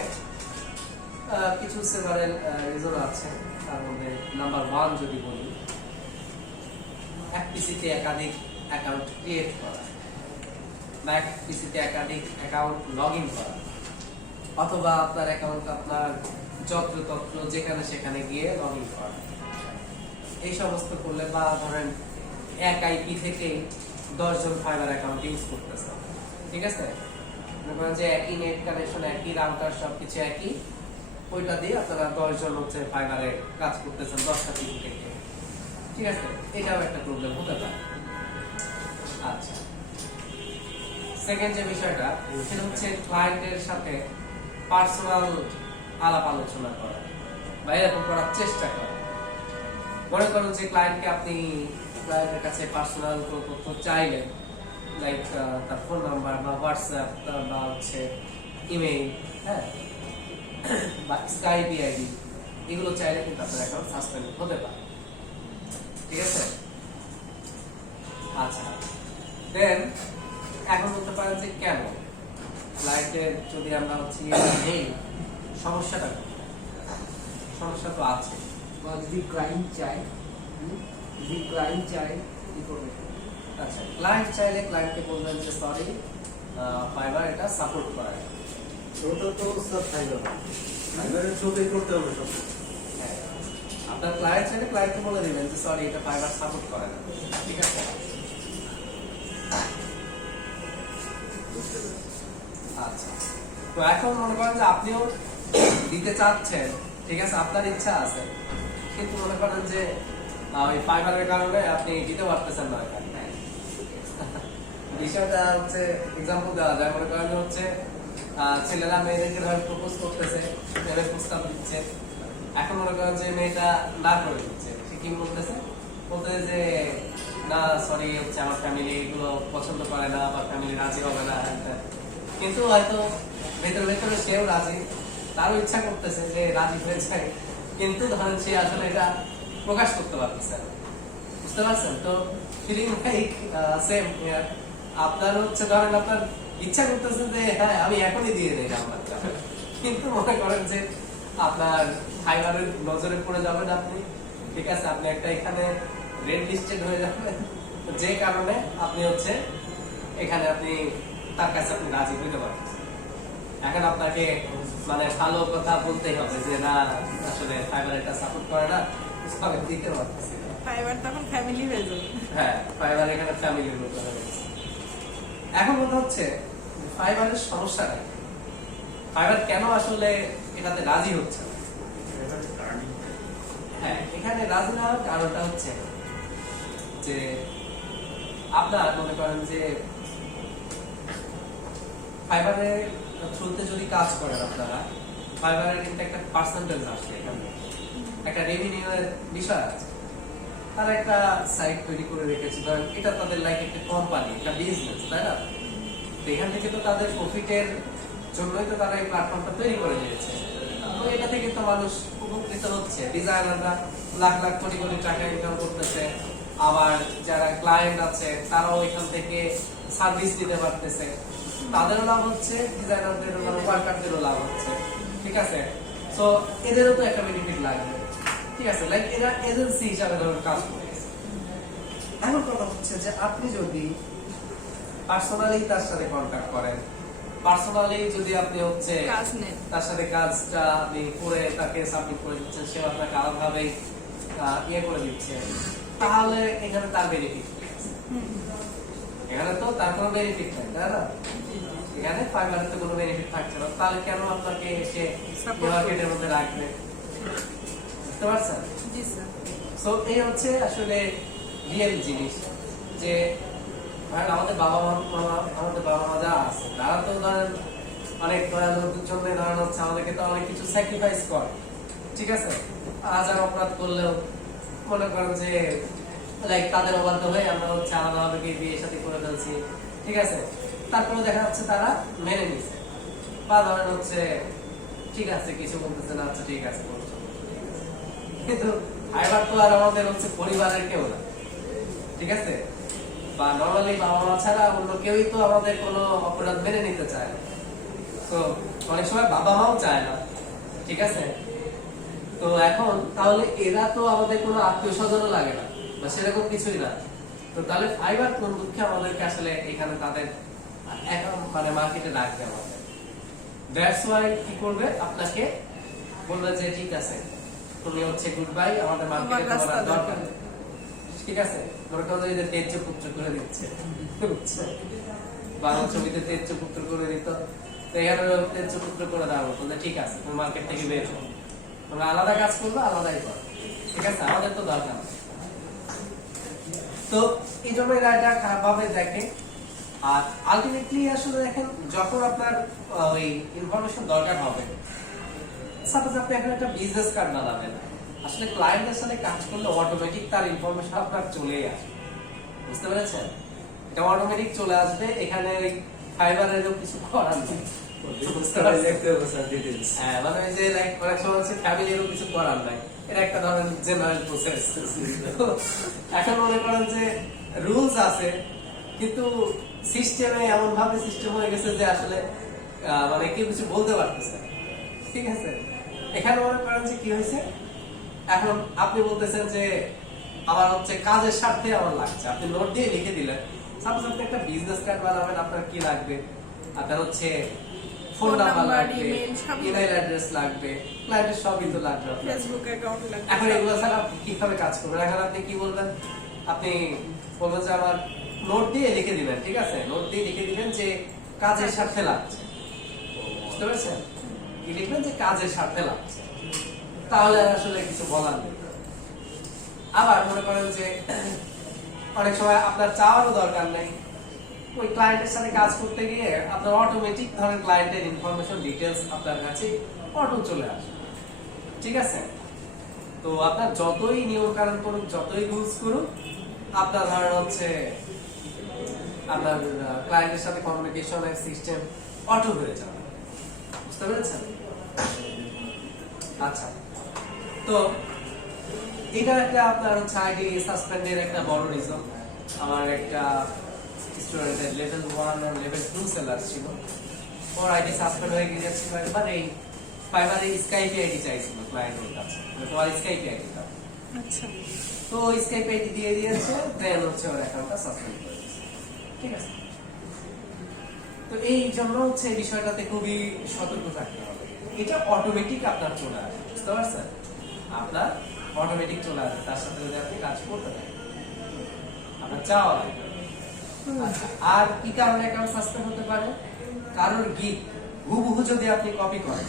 কিছু সেভারেল রিজন আছে, তার মধ্যে নাম্বার 1 যদি বলি, এক পিসিতে একাধিক অ্যাকাউন্ট ক্রিয়েট করা বা এক পিসিতে একাধিক অ্যাকাউন্ট লগ ইন করা, অথবা আপনার অ্যাকাউন্ট আপনার যত্রতত্র যেখানে সেখানে গিয়ে লগ ইন করা। এই সমস্ত করলে, বা ধরেন এক আইপি থেকে 10 জন ফাইবার অ্যাকাউন্ট ইউজ করতেছে, ঠিক আছে? মনে করেন যে একই নেট কানেকশন, একই রাউটার, সবকিছু একই, ওইটা দিয়ে আপনারা 10 জন হচ্ছে ফাইবারে কাজ করতেছেন 10টা পিসি থেকে, ঠিক আছে? এটাও একটা প্রবলেম হতে পারে। আচ্ছা, সেকেন্ড যে বিষয়টা সেটা হচ্ছে ক্লায়েন্টের সাথে পার্সোনাল আলাপ আলোচনা করা বা এরকম করার চেষ্টা করা। মনে করুন যে ক্লায়েন্টকে আপনি ক্লায়েন্টের কাছে পার্সোনাল কোনো তথ্য চাইলেন, লাইক তার ফোন নাম্বার বা হোয়াটসঅ্যাপ বা হচ্ছে ইমেইল, হ্যাঁ, বা স্কাইপ আইডি, এগুলো চাইলে কিন্তু আপনার অ্যাকাউন্ট সাসপেন্ড হতে পারে, ঠিক আছে? আচ্ছা, দেন এখন বলতে পারেন যে কেন ক্লায়েন্টের যদি আমরা হচ্ছে নেই, সমস্যাটা কি? সমস্যা তো আছে। বা যদি ক্লায়েন্ট চায়, যদি ক্লায়েন্ট চায় কি করবে? আচ্ছা, ক্লায়েন্ট চাইলে ক্লায়েন্টকে বলবেন যে সরি, ফাইবার এটা সাপোর্ট করে না। ওটা তো স্যার ফাইবারের ছবি করতে হবে সব। হ্যাঁ, আপনার ক্লায়েন্ট চাইলে ক্লায়েন্টকে বলে দিবেন যে সরি, এটা ফাইবার সাপোর্ট করে না। ঠিক আছে? আচ্ছা, তো এখন মনে করেন যে আপনিও দিতে চাচ্ছেন, ঠিক আছে, আপনার ইচ্ছা আছে, কিন্তু মনে করেন যে ওই ফাইবারের কারণে আপনি দিতে পারতেছেন না এখানে। বিষয়টা হচ্ছে এক্সাম্পল দেওয়া যায়, মনে করেন যে হচ্ছে ছেলেরা মেয়েদেরকে ধরে প্রপোজ করতেছে, মেয়েদের প্রস্তাব দিচ্ছে, এখন মনে করেন যে মেয়েটা না করে দিচ্ছে, সে কি বলতেছে? বলতেছে যে না সরি, হচ্ছে আমার ফ্যামিলি এগুলো পছন্দ করে না বা ফ্যামিলি রাজি হবে না। কিন্তু হয়তো ভেতরে ভেতরে সেও রাজি, তারও ইচ্ছা করতেছে যে রাজি হয়ে যায়, কিন্তু ধরেন সে আসলে এটা প্রকাশ করতে পারতেছে না। বুঝতে পারছেন তো? Feeling like same. আপনার হচ্ছে ধরেন আপনার ইচ্ছা করতেছে যে হ্যাঁ আমি এখনই দিয়ে দেই আমার, কিন্তু মনে করেন যে আপনার ফাইবারের নজরে পড়ে যাবেন আপনি, ঠিক আছে, আপনি একটা এখানে রেড লিস্টেড হয়ে যাবেন, যে কারণে আপনি হচ্ছে এখানে আপনি তার কাছে আপনি রাজি হইতে পারতেছেন। এখন আপনাকে মানে ভালো কথা বলতেই হবে যে না আসলে ফাইবার এটা সাপোর্ট করে না, আমি দিতে পারতেছি না। ফাইবার তখন ফ্যামিলি হয়ে যাবে। হ্যাঁ, ফাইবার এখানে ফ্যামিলির মতো হয়ে গেছে। এখন কথা হচ্ছে ফাইবারের সমস্যাটা কি? ফাইবার কেন আসলে এটাতে রাজি হচ্ছে না? হ্যাঁ, এখানে রাজি না হওয়ার কারণটা হচ্ছে যে আপনার মনে করেন যে ফাইবারের থ্রুতে যদি কাজ করেন আপনারা, ফাইবারের কিন্তু একটা পার্সেন্টেজ আসছে, এখানে একটা রেভিনিউ এর বিষয় আছে। তারা একটা সাইট তৈরি করে রেখেছে, ধরেন এটা তাদের লাইক একটা কোম্পানি, একটা বিজনেস, তাই না? তো এখান থেকে তো তাদের প্রফিটের জন্যই তো তারা এই প্ল্যাটফর্মটা তৈরি করে দিয়েছে। তো এটা থেকে তো মানুষ উপকৃত হচ্ছে, ডিজাইনাররা লাখ লাখ কোটি কোটি টাকা ইনকাম করতেছে, আবার যারা ক্লায়েন্ট আছে তারাও এখান থেকে সার্ভিস দিতে পারতেছে, তাদেরও লাভ হচ্ছে, ডিজাইনারদেরও লাভ, ওয়ার্কারদেরও লাভ হচ্ছে। ঠিক আছে, তো এদেরও তো একটা বেনিফিট লাগবে। ঠিক আছে, লাইক এরা এজেন্সি হিসাবে ধরুন কাজ করতেছে। এখন কথা হচ্ছে যে আপনি যদি পার্সোনালি তার সাথে কন্ট্যাক্ট করেন, পার্সোনালি যদি আপনি হচ্ছে কাজ নেন, তার সাথে কাজটা আপনি করে তাকে সাবমিট করে দিচ্ছেন, সে আপনাকে আলাদাভাবে ইয়ে করে দিচ্ছে, তাহলে এখানে তার বেনিফিট এখানে তো তার কোনো বেনিফিট নেই, তাই না? এখানে ফাইবারের তো কোনো বেনিফিট থাকছে না, তাহলে কেন আপনাকে সে মার্কেটের মধ্যে রাখবে? বুঝতে পারছেন? জি স্যার। সো এই হচ্ছে আসলে রিয়েল জিনিস, যে আমাদের বাবা মা যারা আছে তারা তো ধরেন অনেক জন্য ধরেন হচ্ছে আমাদেরকে তো অনেক কিছু স্যাক্রিফাইস করে। ঠিক আছে, আজার অপরাধ করলেও মনে করেন যে লাইক তাদের অবাধ্য হয়ে আমরা হচ্ছে আলাদাভাবে বিয়ে সাথে করে ফেলছি। ঠিক আছে, তারপরে দেখা যাচ্ছে তারা মেনে নিছে, বা ধরেন হচ্ছে ঠিক আছে কিছু বলতেছে না, আচ্ছা ঠিক আছে, কিন্তু ফাইবার তো আর আমাদের হচ্ছে পরিবারের কেউ না। ঠিক আছে, বা নর্মালি বাবা মা ছাড়া অন্য কেউই তো আমাদের কোনো অপরাধ মেনে নিতে চায় না। তো অনেক সময় বাবা মাও চায় না। ঠিক আছে, তো এখন তাহলে এরা তো আমাদের কোনো আত্মীয় স্বজনও লাগে না বা সেরকম কিছুই না। তো তাহলে ফাইবার কোন দুঃখে আমাদেরকে আসলে এখানে তাদের মানে মার্কেটে রাখবে আমাদের। দ্যাটস ওয়াই কি করবে, আপনাকে বলবে যে ঠিক আছে তুমি হচ্ছে গুড বাই, আমাদের মার্কেটে তোমার দরকার নেই। ঠিক আছে, মনে করো যে তেজ্য পুত্র করে দিচ্ছে, বাংলা ছবিতে তেজ্য পুত্র করে দিত, তো এখানে তেজ্য পুত্র করে দেওয়া হতো, ঠিক আছে তুমি মার্কেট থেকে বের হো, তোমরা আলাদা কাজ করবো, আলাদাই করো। ঠিক আছে, আমাদের তো দরকার। তো এই জন্য এরা এটা খারাপ ভাবে দেখে। আর আলটিমেটলি আসলে দেখেন, যখন আপনার ওই ইনফরমেশন দরকার হবে, সাপোজ আপনি এখন একটা বিজনেস কার্ড বানাবেন, আসলে ক্লায়েন্টের সাথে কাজ করলে অটোমেটিক তার ইনফরমেশন আপনার চলেই আসবে। বুঝতে পেরেছেন? এটা অটোমেটিক চলে আসবে, এখানে ওই ফাইবারেরও কিছু করার নেই। হ্যাঁ, মানে ওই যে লাইক অনেক সময় হচ্ছে ফ্যামিলিরও কিছু করার নাই, এটা একটা ধরনের জেনারেল প্রসেস। এখন মনে করেন যে রুলস আছে, কিন্তু সিস্টেমে এমন ভাবে সিস্টেম হয়ে গেছে যে আসলে মানে কেউ কিছু বলতে পারতেছে না। ঠিক আছে, এখানে মনে করেন যে কি হয়েছে, এখন আপনি বলতেছেন যে আমার হচ্ছে কাজের স্বার্থে আমার লাগছে, আপনি নোট দিয়ে লিখে দিলেন। সাপোজ আপনি একটা বিজনেস কার্ড বানাবেন, আপনার কি লাগবে, আপনার হচ্ছে ফোন Phone নাম্বার number, লাগবে, email, সবই ইমেল অ্যাড্রেস লাগবে, ক্লায়েন্টের সবই তো লাগবে আপনার। ফেসবুক অ্যাকাউন্ট লাগবে। এখন এগুলো ছাড়া আপনি কিভাবে কাজ করবেন? এখন আপনি কি বলবেন, আপনি বলবেন যে আমার নোট দিয়ে লিখে দিবেন। ঠিক আছে, নোট দিয়ে লিখে দিবেন যে কাজের স্বার্থে লাগছে, বুঝতে পেরেছেন? কি লিখবেন যে কাজের স্বার্থে লাগছে, তাহলে আসলে কিছু বলার নেই। আবার মনে করেন যে অনেক সময় আপনার চাওয়ারও দরকার নেই, ওই ক্লায়েন্টের সাথে কাজ করতে গিয়ে আপনার অটোমেটিক ধরেন ক্লায়েন্টের ইনফরমেশন ডিটেলস আপনার কাছে অটো চলে আসে। ঠিক আছে, তো আপনার যতই নিয়ম কানুন করুক, যতই রুলস করুক, আপনার ধরেন হচ্ছে আপনার ক্লায়েন্টের সাথে কমিউনিকেশনের সিস্টেম অটো হয়ে যাবে, বুঝতে পেরেছেন? আচ্ছা, তো এটা একটা আপনার হচ্ছে আইডি সাসপেন্ডের একটা বড় রিজন। আমার একটা স্টুডেন্টের লেভেল 1 আর লেভেল 2 সেলার ছিল, ওর আইডি সাসপেন্ড হয়ে গিয়েছিল একবার। এই ফাইবারে স্কাইপ আইডি চাইছিল ক্লায়েন্টের কাছে, তোমার স্কাইপ আইডি দাও। আচ্ছা, তো স্কাইপ আইডি দিয়ে দিয়েছে, দেন হচ্ছে ওর অ্যাকাউন্টটা সাসপেন্ড করে দিয়েছে। ঠিক আছে, তো এই জন্য হচ্ছে এই বিষয়টাতে খুবই সতর্ক থাকতে হবে। এটা অটোমেটিক আপনার চলে আসে, বুঝতে পারছেন? আপনার অটোমেটিক চলে আসে, তার সাথে যদি আপনি কাজ করতে থাকেন, আপনার চাওয়া লাগবে। আচ্ছা, আর কি কারণে অ্যাকাউন্ট সাসপেন্ড হতে পারে? কারোর গিগ হুবহু যদি আপনি কপি করেন,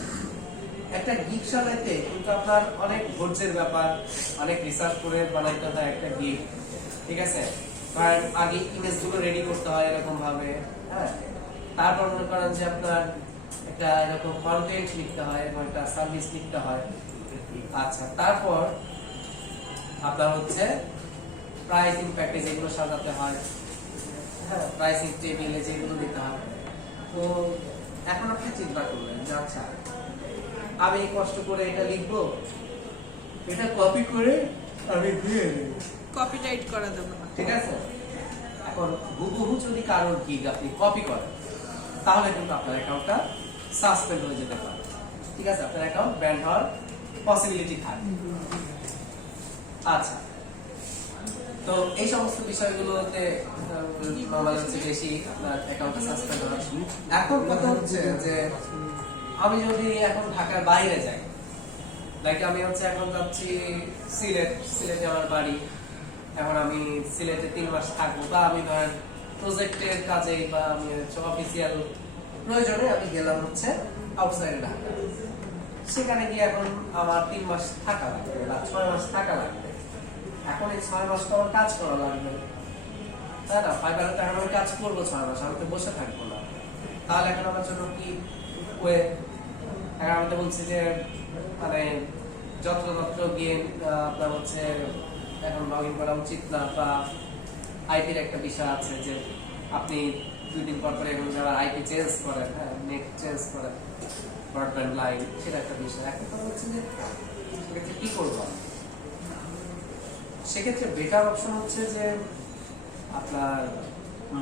একটা গিগ সাজাইতে কিন্তু আপনার অনেক ধৈর্যের ব্যাপার, অনেক রিসার্চ করে বানাইতে হয় একটা গিগ। ঠিক আছে, কারণ আগে ইমেজ গুলো রেডি করতে হয় এরকম ভাবে, হ্যাঁ, তারপর মনে করেন যে আপনার একটা এরকম কন্টেন্ট লিখতে হয় এবং একটা সার্ভিস লিখতে হয়। আচ্ছা, তারপর আপনার হচ্ছে প্রাইসিং প্যাকেজ এগুলো সাজাতে হয়, হ্যাঁ, প্রাইসিং টেবিলে যেগুলো দিতে হয়। তো এখন আপনি চিন্তা করবেন যে আচ্ছা আমি কষ্ট করে এটা লিখবো, এটা কপি করে আমি দিয়ে দেবো, কপিরাইট করা যাবে না। ঠিক আছে? এখন হুবহু যদি কারোর গিগ আপনি কপি করেন, তাহলে কিন্তু আপনার অ্যাকাউন্টটা সাসপেন্ড হয়ে যেতে পারে। ঠিক আছে, আপনার অ্যাকাউন্ট ব্যান হওয়ার পসিবিলিটি থাকে। আচ্ছা, তো এই সমস্ত বিষয়গুলোতে নরমাল হচ্ছে বেশি আপনার অ্যাকাউন্টটা সাসপেন্ড হয়। এখন কথা হচ্ছে যে আমি যদি এখন ঢাকার বাইরে যাই, লাইক আমি হচ্ছে এখন যাচ্ছি সিলেটে আমার বাড়ি, এখন আমি সিলেটে 3 মাস থাকবো, বা আমি ধরেন প্রজেক্টের কাজে বা আমি হচ্ছে অফিসিয়াল প্রয়োজনে আমি গেলাম হচ্ছে আউটসাইডে ঢাকা। সেখানে গিয়ে এখন আমার 3 মাস থাকা লাগবে বা 6 মাস থাকা লাগবে। এখন এই 6 মাস তো আমার কাজ করা লাগবে, তাই না? ফাইবারে তো আমি কাজ করবো 6 মাস, আমি তো বসে থাকবো না। তাহলে এখন আমার জন্য কি ওয়ে, এখন আমি তো বলছি যে মানে যত্রতত্র গিয়ে আপনার হচ্ছে এখন লগ ইন করা উচিত না, বা আইপির একটা বিষয় আছে যে আপনি 2 দিন পর পর এখন যারা আইপি চেঞ্জ করেন, হ্যাঁ, নেট চেঞ্জ করেন, ব্রডব্যান্ড লাইন, সেটা একটা বিষয়। এখন তো হচ্ছে যে সেক্ষেত্রে কি করবো? সেক্ষেত্রে বেটার অপশন হচ্ছে যে আপনার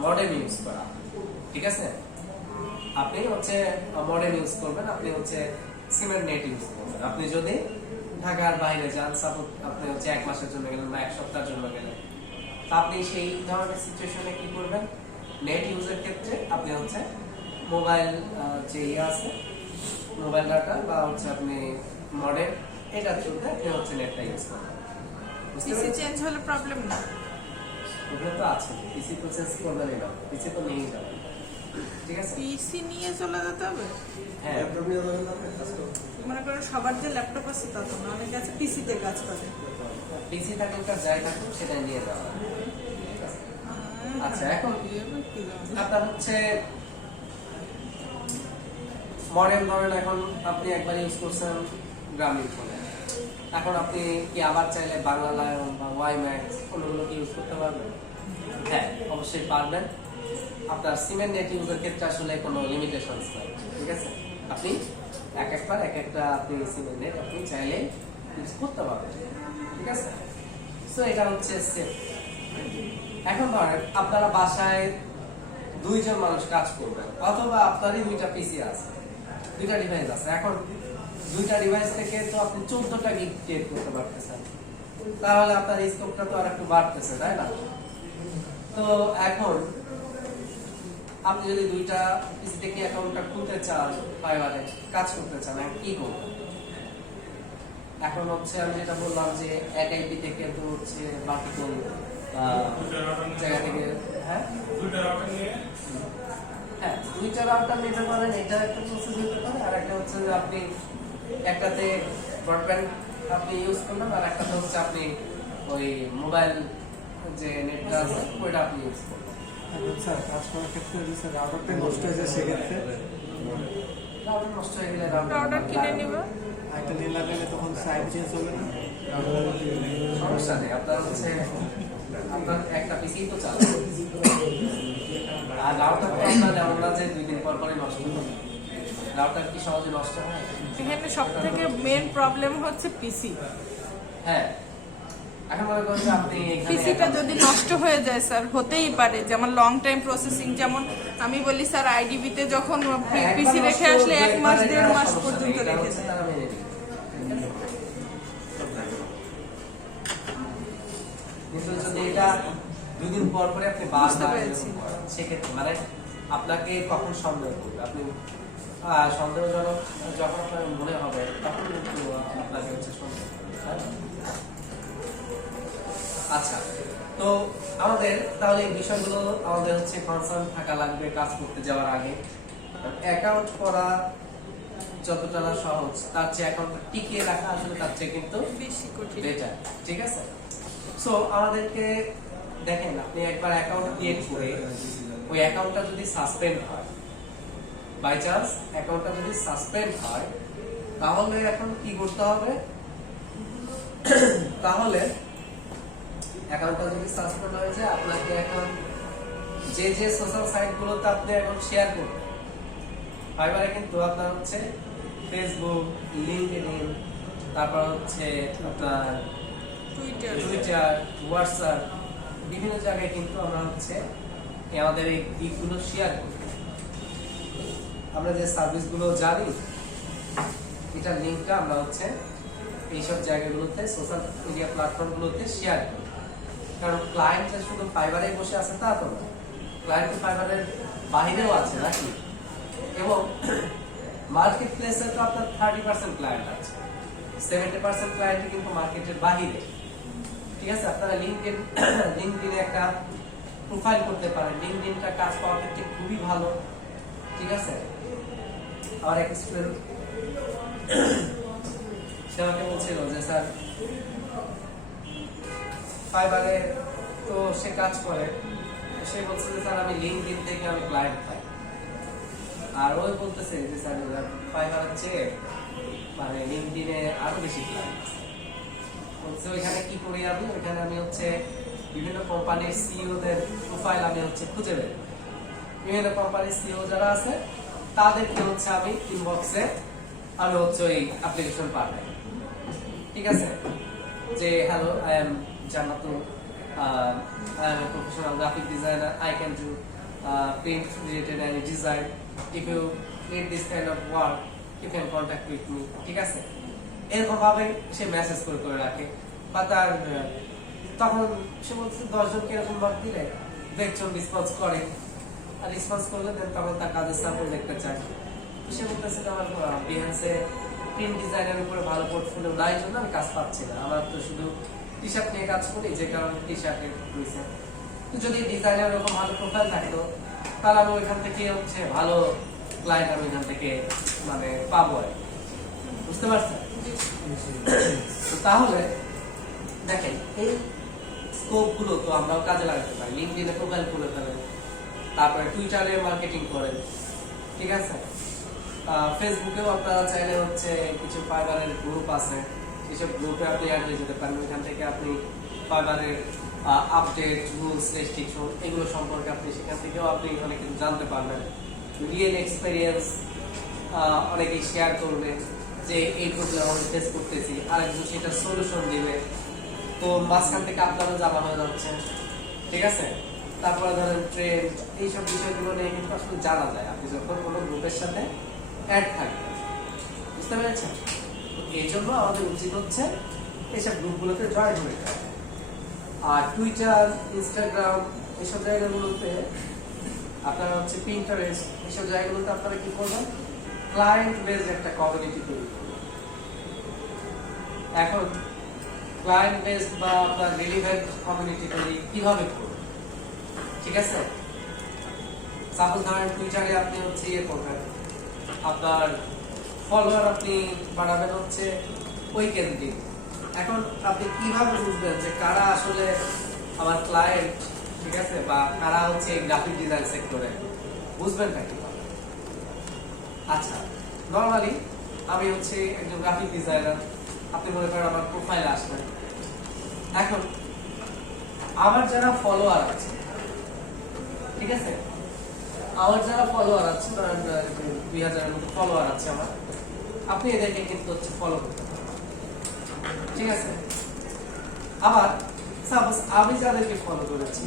মডেম ইউজ করা। ঠিক আছে, আপনি হচ্ছে মডেম ইউজ করবেন, আপনি হচ্ছে সিমের নেট ইউজ করবেন। আপনি যদি ঢাকার বাইরে যান, সাপোজ আপনি হচ্ছে 1 মাসের জন্য গেলেন বা 1 সপ্তাহের জন্য গেলেন, তা আপনি সেই ধরনের সিচুয়েশনে কি করবেন? নেট ইউজের ক্ষেত্রে আপনি হচ্ছে মোবাইল যে আছে মোবাইল ডাটা বা হচ্ছে আপনি মডেম, এটা থ্রুতে আপনি হচ্ছে নেটটা ইউজ করবেন। পিসি চেঞ্জ হলে প্রবলেম না? ওটা তো আছে, পিসি তো চেঞ্জ করবেনই না, পিসি তো নিয়েই যাবেন। ঠিক আছে, পিসি নিয়ে চলে যেতে হবে? হ্যাঁ, ল্যাপটপ নিয়ে যাবেন না, কাজ করুন। মনে করেন সবার যে ল্যাপটপ আছে তা তো না, অনেকে আছে পিসিতে কাজ করে। পিসি থাকুক আর যাই থাকুক সেটা নিয়ে যাওয়া। আচ্ছা, এখন আপনার হচ্ছে মডেল ধরেন এখন আপনি একবার ইউজ করছেন গ্রামীণ ফোনে, এখন আপনি কি আবার চাইলে বাংলা লায়ন বা ওয়াই ম্যাক্স কোনগুলো কি ইউজ করতে পারবেন? হ্যাঁ, অবশ্যই পারবেন। আপনার সিমের নেট ইউজের ক্ষেত্রে আসলে কোনো লিমিটেশনস নাই। ঠিক আছে, আপনি একবার এক একটা আপনি সিমের নেট আপনি চাইলেই ইউজ করতে পারবেন। ঠিক আছে, সো এটা হচ্ছে সেফ। এখন ধরেন আপনারা বাসায় দুইজন মানুষ কাজ করবেন, অথবা আপনারই দুইটা পিসি আছে, দুইটা ডিভাইস আছে। এখন দুইটা ডিভাইস থেকে তো আপনি 14টা গিগ ক্রিয়েট করতে পারতেছেন, তাহলে আপনার স্কোপটা তো আর একটু বাড়তেছে, তাই না? তো এখন আপনি যদি দুইটা পিসি থেকে অ্যাকাউন্টটা খুলতে চান, ফাইবারে কাজ করতে চান, কি করবেন? এখন হচ্ছে আমি যেটা বললাম যে এক আইপি থেকে তো হচ্ছে ভার্টিক্যাল জায়গা থেকে, হ্যাঁ হ্যাঁ দুইটা রাউটার নিতে পারেন, এটা একটা প্রসেস হতে পারে। আর একটা হচ্ছে যে আপনি একটাতে ব্রডব্যান্ড আপনি ইউজ করলেন, আর একটাতে হচ্ছে আপনি ওই মোবাইল যে নেটটা আছে ওইটা আপনি ইউজ করবেন। স্যার কাজ করার ক্ষেত্রে যদি স্যার রাউটারটা নষ্ট হয়ে যায় সেক্ষেত্রে রাউটার নষ্ট হয়ে গেলে রাউটার কিনে নিব, একটা নিয়ে লাগালে তখন সাইড চেঞ্জ হবে না? সমস্যা নেই, আপনার হচ্ছে আপনার একটা পিসি তো চালাবে। আর রাউটার তো আপনার যেমন না যে 2 দিন পর পরই নষ্ট হবে, রাউটার কি সহজে নষ্ট হয়? এখানে সব থেকে মেন প্রবলেম হচ্ছে পিসি। হ্যাঁ, এখন মনে করেন যে আপনি পিসিটা যদি নষ্ট হয়ে যায় স্যার, হতেই পারে, যেমন লং টাইম প্রসেসিং, যেমন আমি বলি স্যার আইডিবিতে যখন পিসি রেখে আসলে 1 মাস 1.5 মাস পর্যন্ত রেখে যায়। কিন্তু যদি এটা 2 দিন পর পরে আপনি বুঝতে বারবার পেরেছি। সেক্ষেত্রে মানে আপনাকে কখন সন্দেহ করবে, আপনি সন্দেহজনক যখন আপনার মনে হবে তখন কিন্তু আপনাকে হচ্ছে সন্দেহ করবে, তাই না? আচ্ছা, তো আমাদের তাহলে এই বিষয়গুলো আমাদের হচ্ছে কনসার্ন থাকা লাগবে কাজ করতে যাওয়ার আগে। অ্যাকাউন্ট করা যতটা না সহজ, তার চেয়ে অ্যাকাউন্টটা টিকিয়ে রাখা আসলে তার চেয়ে কিন্তু বেশি কঠিন। বেটার, ঠিক আছে? সো আমাদেরকে দেখেন, আপনি একবার অ্যাকাউন্ট ক্রিয়েট করে ওই অ্যাকাউন্টটা যদি সাসপেন্ড হয়, বাই চান্স অ্যাকাউন্টটা যদি সাসপেন্ড হয়, তাহলে এখন কি করতে হবে? তাহলে অ্যাকাউন্টটা যদি সাসপেন্ড হয়ে যায়, আপনাকে এখন যে যে সোশ্যাল সাইটগুলোতে আপনি এখন শেয়ার করবেন, ফাইবারে কিন্তু আপনার হচ্ছে ফেসবুক, লিঙ্কডইন, তারপর হচ্ছে আপনার টুইটার, হোয়াটসঅ্যাপ, বিভিন্ন জায়গায় কিন্তু আমরা হচ্ছে আমাদের এই গিগগুলো শেয়ার করি। আমরা যে সার্ভিসগুলো জানি, এটার লিঙ্কটা আমরা হচ্ছে এইসব জায়গাগুলোতে, সোশ্যাল মিডিয়া প্ল্যাটফর্মগুলোতে শেয়ার করি। কারণ ক্লায়েন্ট যে শুধু ফাইবারে বসে আছে তা তো না, ক্লায়েন্ট ফাইবারের বাইরেও আছে নাকি। এবং মার্কেট প্লেসে তো আপনার 30% ক্লায়েন্ট আছে, 70% ক্লায়েন্ট কিন্তু মার্কেটের বাইরে, ঠিক আছে? আপনারা লিঙ্কডইনে একটা প্রোফাইল করতে পারেন, লিঙ্কডইনটা কাজ পাওয়ার ক্ষেত্রে খুবই ভালো, ঠিক আছে? আমার এক স্টুডেন্ট সে আমাকে বলছিল যে স্যার ফাইবারে তো সে কাজ করে, সে বলছে যে স্যার আমি লিঙ্কডইন থেকে আমি ক্লায়েন্ট পাই, আর ওই বলতেছে যে স্যার ফাইবারের চেয়ে মানে লিঙ্কডইনে আরো বেশি ক্লায়েন্ট আছে। বলছে ওইখানে কি করি আমি, ওইখানে আমি হচ্ছে বিভিন্ন কোম্পানির সিইওদের প্রোফাইল আমি হচ্ছে খুঁজে বের করি, বিভিন্ন কোম্পানির সিইও যারা আছে তাদেরকে হচ্ছে আমি ইনবক্সে আমি হচ্ছে ওই অ্যাপ্লিকেশন পাঠাই, ঠিক আছে? যে hello, I am Jannatul, I am a professional graphic designer. I can do print related any design. If you need this kind of work, you can contact with me. ঠিক আছে? এরকম ভাবে সে মেসেজ করে করে রাখে, বা তার তখন সে বলছে 10 জনকে এরকম ওয়ার্ক দিলে 2 জন রেসপন্স করে, আর রেসপন্স করলে দেন তখন তার কাজের স্যাম্পল দেখতে চায়। সে বলতেছে যে আমার বিহান্সে প্রিন্ট ডিজাইনের উপরে ভালো পোর্টফোলিও নাই জন্য আমি কাজ পাচ্ছি না, আমার তো শুধু টি শার্ট নিয়ে কাজ করি, যে কারণে টি শার্টে হয়েছে। তো যদি ডিজাইনের এরকম ভালো প্রোফাইল থাকতো, তাহলে আমি ওইখান থেকে হচ্ছে ভালো ক্লায়েন্ট আমি ওইখান থেকে মানে পাবো আর কি। বুঝতে পারছেন? তো তাহলে দেখেন এই স্কোপ গুলো তো আমরাও কাজে লাগাতে পারি। লিঙ্কডইনে প্রোফাইল খুলে ফেলেন, তারপরে টুইটারে মার্কেটিং করেন, ঠিক আছে? ফেসবুকেও আপনারা চাইলে হচ্ছে কিছু ফাইবারের গ্রুপ আছে, এইসব গ্রুপে আপনি অ্যাড হয়ে যেতে পারেন। ওইখান থেকে আপনি ফাইবারের আপডেট, রুলস, রেস্ট্রিকশন এগুলো সম্পর্কে আপনি সেখান থেকেও আপনি অনেক কিছু জানতে পারবেন। রিয়েল এক্সপেরিয়েন্স অনেকেই শেয়ার করবে যে এই প্রবলেম আমি ফেস করতেছি, আরেকজন সেটা সলিউশন দিবে। তো মাঝখান থেকে আপনারও জানা হয়ে যাচ্ছে, ঠিক আছে? তারপরে ধরেন ট্রেন্ড, এইসব বিষয়গুলো নিয়ে কিন্তু আসলে জানা যায় আপনি যখন কোনো গ্রুপের সাথে অ্যাড থাকবেন। বুঝতে পেরেছেন? তো এই জন্য আমাদের উচিত হচ্ছে এইসব গ্রুপগুলোতে জয়েন হয়ে যাওয়া। আর টুইটার, ইনস্টাগ্রাম এইসব জায়গাগুলোতে আপনারা হচ্ছে পিন্টারেস্ট এইসব জায়গাগুলোতে আপনারা কি করবেন, ক্লায়েন্ট বেস একটা কমিউনিটি তৈরি করবেন। এখন ক্লায়েন্ট বেস বা আপনার রিলেভেন্ট কমিউনিটি তৈরি কিভাবে করবেন, ঠিক আছে? সাপোজ ধরেন টুইটারে আপনি হচ্ছে ইয়ে করবেন, আপনার ফলোয়ার আপনি বাড়াবেন হচ্ছে ওই কেন্দ্রিক। এখন আপনি কিভাবে বুঝবেন যে কারা আসলে আমার ক্লায়েন্ট, ঠিক আছে, বা কারা হচ্ছে গ্রাফিক ডিজাইন সেক্টরে, বুঝবেন নাকি? আচ্ছা, নরমালি আমি হচ্ছে একজন গ্রাফিক ডিজাইনার, আপনি মনে করেন আমার প্রোফাইলে আসবেন। এখন আমার যারা ফলোয়ার আছে, ঠিক আছে, আমার যারা ফলোয়ার আছে, ধরেন 2000-এর মতো ফলোয়ার আছে আমার, আপনি এদেরকে কিন্তু হচ্ছে ফলো করতে পারেন, ঠিক আছে? আবার সাপোজ আমি যাদেরকে ফলো করেছি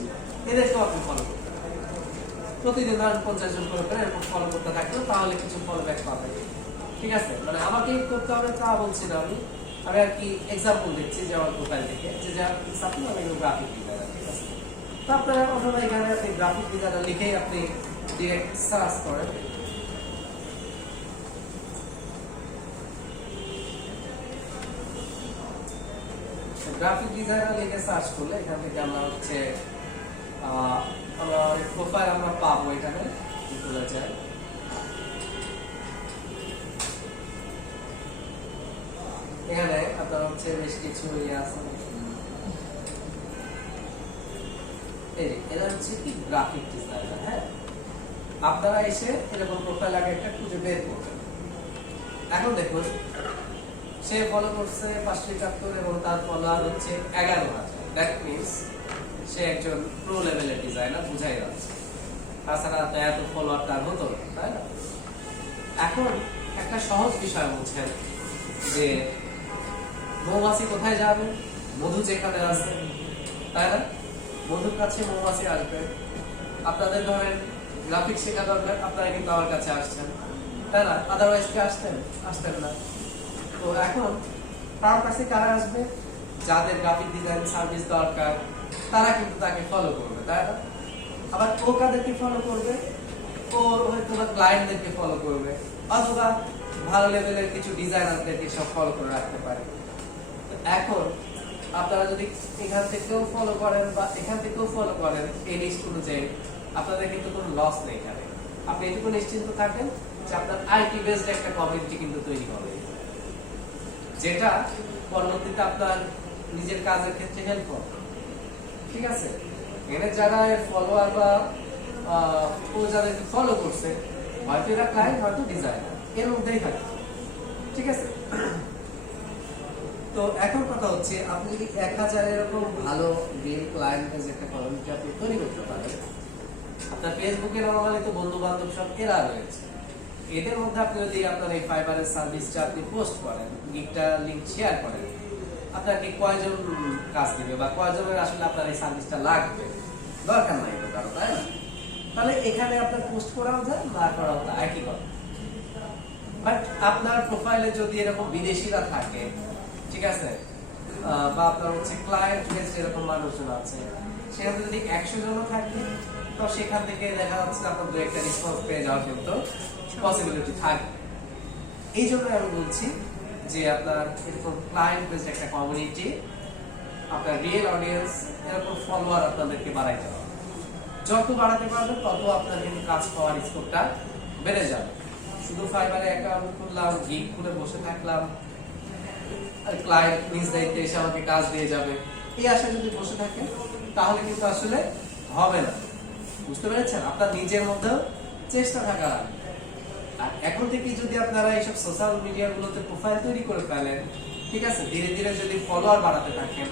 এদেরকেও আপনি ফলো করতে পারেন। প্রতিদিন ধরেন 50 জন করে এরকম ফলো করতে থাকলে তাহলে কিছু ফলো ব্যাক পাবেন, ঠিক আছে? মানে আমাকে করতে হবে তা বলছি না আমি আর কি এক্সাম্পল দিচ্ছি যে আমার প্রোফাইল থেকে, যে যারা সাপোজ আমি গ্রাফিক ডিজাইনার, ঠিক আছে? তো আপনারা অথবা এখানে আপনি গ্রাফিক ডিজাইনার লিখেই আপনি ডিরেক্ট সার্চ করেন। গ্রাফিক ডিজাইনার লিখে সার্চ করলে এখান থেকে আমরা হচ্ছে আমরা প্রোফাইল আমরা পাবো, এখানে খোলা যায়। এখানে আপনার হচ্ছে বেশ কিছু ইয়ে আছে, এরা হচ্ছে কি গ্রাফিক ডিজাইনার। হ্যাঁ, আপনারা এসে এরকম প্রোফাইল আগে একটা খুঁজে বের করবেন। এখন দেখুন সে ফলো করছে 571 এবং তার ফলোয়ার হচ্ছে 11,000। দ্যাট মিনস সে একজন প্রো লেভেলের ডিজাইনার, বুঝাই যাচ্ছে। তাছাড়া তো এত ফলোয়ার তার হতো না, তাই না? এখন একটা সহজ বিষয় বুঝছেন যে মৌমাছি কোথায় যাবে, মধু যেখানে আছে, তাই না? মধুর কাছে মৌমাছি আসবে। আপনাদের ধরেন গ্রাফিক শেখা দরকার, আপনারা কিন্তু আমার কাছে আসছেন, তাই না? আদারওয়াইজ কি আসতেন না। তো এখন তার কাছে কারা আসবে, যাদের গ্রাফিক ডিজাইন সার্ভিস দরকার তারা কিন্তু তাকে ফলো করবে, তাই না? আবার ও কাদেরকে ফলো করবে, ও হয়তো বা ক্লায়েন্টদেরকে ফলো করবে, অথবা ভালো লেভেলের কিছু ডিজাইনারদেরকে সব ফলো করে রাখতে পারে। এখন আপনারা যদি এখান থেকেও ফলো করেন বা এখান থেকেও ফলো করেন এই লিস্ট অনুযায়ী, আপনাদের কিন্তু কোনো লস নেই এখানে। আপনি এটুকু নিশ্চিন্ত থাকেন যে আপনার আইটি বেসড একটা কমিউনিটি কিন্তু তৈরি হবে, যেটা পরবর্তীতে আপনার নিজের কাজের ক্ষেত্রে হেল্প হবে, ঠিক আছে? এখানে যারা ফলোয়ার বা ও যাদেরকে ফলো করছে, হয়তো এরা ক্লায়েন্ট, হয়তো ডিজাইনার, এর মধ্যেই থাকে, ঠিক আছে? তো এখন কথা হচ্ছে আপনি যদি 1000 এরকম ভালো রিয়েল ক্লায়েন্ট বেস একটা কমিউনিটি আপনি তৈরি করতে পারেন, আপনার ফেসবুকে নরমালি তো বন্ধু বান্ধব সব এরা রয়েছে, এদের মধ্যে আপনি যদি আপনার এই ফাইবারের সার্ভিসটা আপনি পোস্ট করেন, গিগটা লিংক শেয়ার করেন, আপনাকে কয়জন কাজ দিবে বা কয়জনের আসলে আপনার এই সার্ভিসটা লাগবে, দরকার নাই তো কারো, তাই না? তাহলে এখানে আপনার পোস্ট করাও যায়, না করাও যায়, একই কথা। বাট আপনার প্রোফাইলে যদি এরকম বিদেশিরা থাকে, ঠিক আছে, বা আপনার হচ্ছে ক্লায়েন্ট বেসড এরকম মানুষজন আছে, সেখানে যদি 100 জনও থাকে, তো সেখান থেকে দেখা যাচ্ছে আপনার দু একটা রেসপন্স পেয়ে যাওয়ার কিন্তু পসিবিলিটি থাকবে। এই জন্য আমি বলছি যে আপনার এরকম ক্লায়েন্ট বেসড একটা কমিউনিটি, আপনার রিয়েল অডিয়েন্স, এরকম ফলোয়ার আপনাদেরকে বাড়াইতে হবে। যত বাড়াতে পারবেন তত আপনার কিন্তু কাজ পাওয়ার স্কোপটা বেড়ে যাবে। শুধু ফাইবারে অ্যাকাউন্ট খুললাম, গিগ খুলে বসে থাকলাম, আর ক্লায়েন্ট নিজ দায়িত্বে এসে আমাকে কাজ দিয়ে যাবে, এই আশা যদি বসে থাকেন তাহলে কিন্তু আসলে হবে না। বুঝতে পেরেছেন? আপনার নিজের মধ্যেও চেষ্টা থাকা লাগবে। আর এখন থেকে যদি আপনারা এইসব সোশ্যাল মিডিয়া গুলোতে প্রোফাইল তৈরি করে ফেলেন, ঠিক আছে, ধীরে ধীরে যদি ফলোয়ার বাড়াতে থাকেন,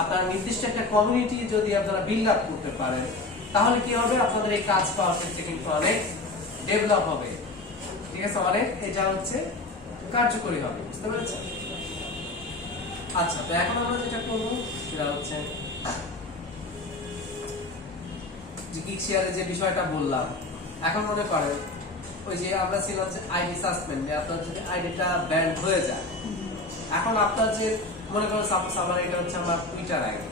আপনার নির্দিষ্ট একটা কমিউনিটি যদি আপনারা বিল্ড আপ করতে পারেন, তাহলে কি হবে, আপনাদের এই কাজ পাওয়ার ক্ষেত্রে কিন্তু অনেক ডেভেলপ হবে, ঠিক আছে, অনেক এটা হচ্ছে কার্যকরী হবে। বুঝতে পেরেছেন? আচ্ছা, তো এখন আমরা যেটা করবো সেটা হচ্ছে যে গিগ শেয়ারে যে বিষয়টা বললাম, এখন মনে করেন ওই যে আমরা ছিলাম যে আইডি সাসপেন্ড, আপনার যদি আইডিটা ব্যান্ড হয়ে যায়, এখন আপনার যে মনে করেন সাপোজ আমার এটা হচ্ছে আমার টুইটার আইডি,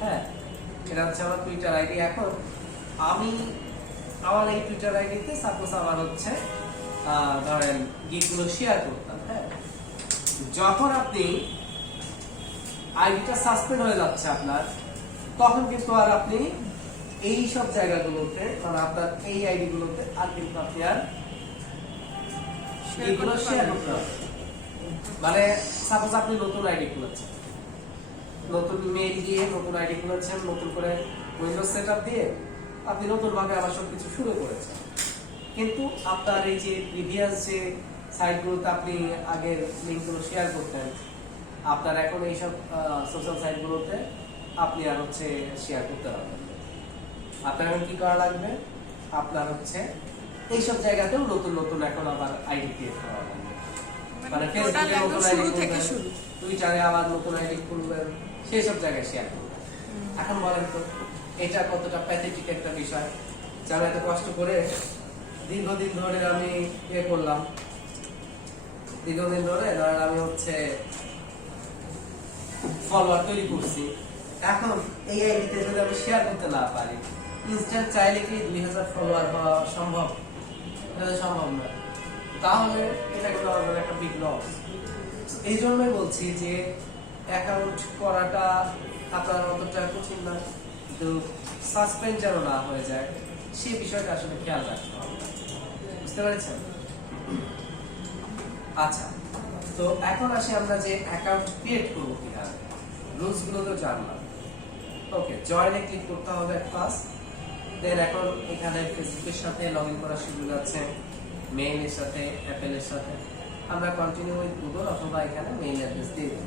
হ্যাঁ এটা হচ্ছে আমার টুইটার আইডি। এখন আমি আমার এই টুইটার আইডিতে সাপোজ আমার হচ্ছে ধরেন গিগগুলো শেয়ার করতাম, হ্যাঁ যখন আপনি আইডিটা সাসপেন্ড হয়ে যাচ্ছে আপনার, তখন কিন্তু আর আপনি এই সব জায়গাগুলোতে মানে আপনার এই আইডি গুলোতে আর কিন্তু আপনি আর এগুলো শেয়ার করতে হবে। মানে সাপোজ আপনি নতুন আইডি খুলেছেন, নতুন মেইল দিয়ে নতুন আইডি খুলেছেন, নতুন করে উইন্ডোজ সেটআপ দিয়ে আপনি নতুন ভাবে আবার সবকিছু শুরু করেছেন, কিন্তু আপনার এই যে প্রিভিয়াস যে সাইটগুলোতে আপনি আগের লিঙ্কগুলো শেয়ার করতেন, আপনার এখন এইসব সোশ্যাল সাইটগুলোতে আপনি আর হচ্ছে শেয়ার করতে পারবেন। আপনার এখন কি করা লাগবে, আপনার হচ্ছে এইসব জায়গাতেও নতুন নতুন এখন আবার আইডি ক্রিয়েট করা লাগবে। মানে ফেসবুকে নতুন আইডি খুলবেন, টুইটারে আবার নতুন আইডি খুলবেন, সেই সব জায়গায় শেয়ার করবেন। এখন বলেন তো এটা কতটা প্যাথেটিক একটা বিষয়, যে আমি এত কষ্ট করে দীর্ঘদিন ধরে আমি ইয়ে করলাম, দীর্ঘদিন ধরে ধরেন আমি হচ্ছে ফলোয়ার তৈরি করছি, এখন এই আইডিতে যদি আমি শেয়ার করতে না পারি, ইনস্ট্যান্ট চাইলে কি 2000 ফলোয়ার হওয়া সম্ভব? এটা সম্ভব না। তাহলে এটা কিন্তু আমাদের একটা বিগ লস। এই জন্যই বলছি যে অ্যাকাউন্ট করাটা আপনার অতটা কঠিন না, কিন্তু সাসপেন্ড যেন না হয়ে যায় সেই বিষয়টা আসলে খেয়াল রাখতে হবে। বুঝতে পেরেছেন? আচ্ছা, তো এখন আসি আমরা যে অ্যাকাউন্ট ক্রিয়েট করবো কিভাবে, রুলস গুলো তো জানলাম। ওকে, জয়েনে ক্লিক করতে হবে ফার্স্ট, দেন এখন এখানে ফেসবুকের সাথে লগইন করার সুযোগ আছে, মেইলের সাথে, অ্যাপেলের সাথে। আমরা কন্টিনিউ উইথ গুগল অথবা এখানে মেইল অ্যাড্রেস দিয়ে দিই।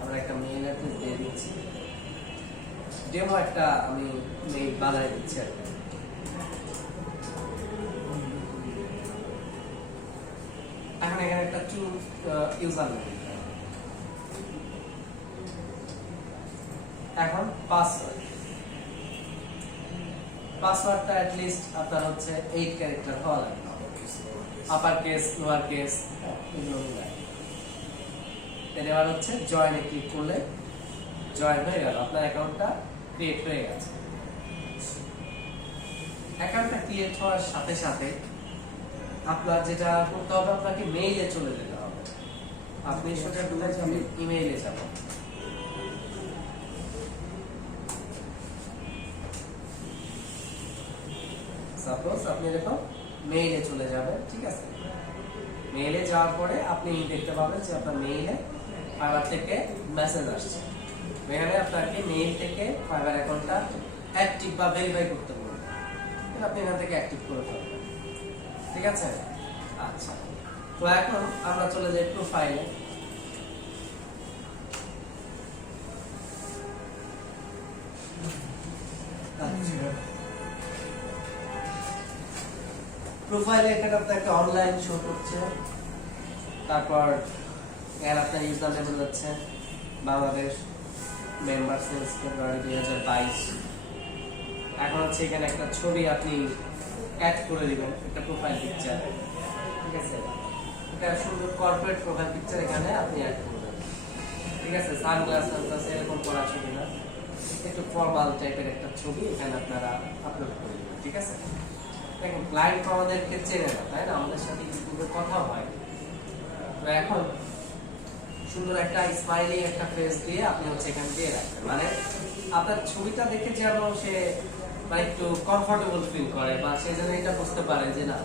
আমরা একটা মেইল অ্যাড্রেস দিয়ে দিচ্ছি, ডেমো একটা আমি মেইল বানাই দিচ্ছি আর কি। এখন এখানে একটা টু ইউজার নেম, এখন পাসওয়ার্ডটা অ্যাট লিস্ট আপনার হচ্ছে 8 ক্যারেক্টার হওয়া লাগবে, আপার কেস লোয়ার কেস এগুলো মিলাই। এবার হচ্ছে জয়েনে ক্লিক করলে জয়েন হয়ে গেল, আপনার অ্যাকাউন্টটা ক্রিয়েট হয়ে গেছে। অ্যাকাউন্টটা ক্রিয়েট হওয়ার সাথে সাথে আপনার যেটা করতে হবে, আপনাকে মেইলে চলে যেতে হবে। আপনি সোজা বলেছেন আমি ইমেইলে যাব, সাপোজ আপনি দেখো মেইলে চলে যাবেন, ঠিক আছে? মেইলে যাওয়ার পরে আপনি দেখতে পাবেন যে আপনার মেইলে ফাইবার থেকে মেসেজ আসছে, এখানে আপনাকে মেইল থেকে ফাইবার অ্যাকাউন্টটা অ্যাক্টিভ বা ভেরিফাই করতে বলবে, আপনি এখান থেকে অ্যাক্টিভ করে ফেলবেন, ঠিক আছে? আচ্ছা, তো এখন আমরা চলে যাই প্রোফাইলে। প্রোফাইলে এখানে আপনাকে অনলাইন শো করছে, তারপর এখানে আপনার ইউজার নেম যাচ্ছে বাংলাদেশ, মেম্বার সেলস ফেব্রুয়ারি 2022। এখন হচ্ছে এখানে একটা ছবি আপনি অ্যাড করে দিবেন, একটা প্রোফাইল পিকচার, ঠিক আছে? এটা সুন্দর কর্পোরেট প্রোফাইল পিকচার এখানে আপনি অ্যাড করবেন, ঠিক আছে? সানগ্লাস এরকম করা ছবি না, একটু ফর্মাল টাইপের একটা ছবি এখানে আপনারা আপলোড করে দিবেন, ঠিক আছে? দেখুন ক্লায়েন্ট আমাদেরকে চেনে না, তাই না? আমাদের সাথে ইউটিউবে কথা হয়, তো এখন সুন্দর একটা স্মাইলি একটা ফেস দিয়ে আপনি হচ্ছে এখানে দিয়ে রাখবেন, মানে আপনার ছবিটা দেখে যেন সে মানে একটু কমফোর্টেবল ফিল করে, বা সে যেন এটা বুঝতে পারে যে না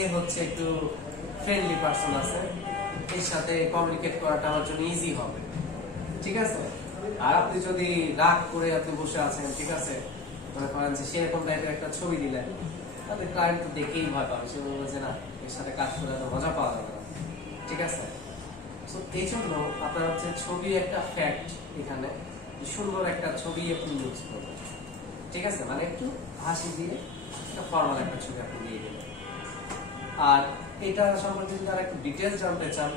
এ হচ্ছে একটু ফ্রেন্ডলি পারসন আছে, এর সাথে কমিউনিকেট করাটা আমার জন্য ইজি হবে, ঠিক আছে? আর আপনি যদি রাগ করে আপনি বসে আছেন, ঠিক আছে, মনে করেন যে সেরকম টাইপের একটা ছবি দিলেন, তাহলে ক্লায়েন্ট তো দেখেই ভয় পাবে, সে বলবে যে না এর সাথে কাজ করে এত মজা পাওয়া যাবে না, ঠিক আছে? তো এই জন্য আপনার হচ্ছে ছবি একটা ফ্যাক্ট, এখানে সুন্দর একটা ছবি আপনি ইউজ করবেন, ঠিক আছে? মানে একটু হাসি দিয়ে একটা ফর্মাল একটা ছবি আপনি দিয়ে দেবেন। আর এটা সম্পর্কে যদি আর একটু ডিটেলস জানতে চান,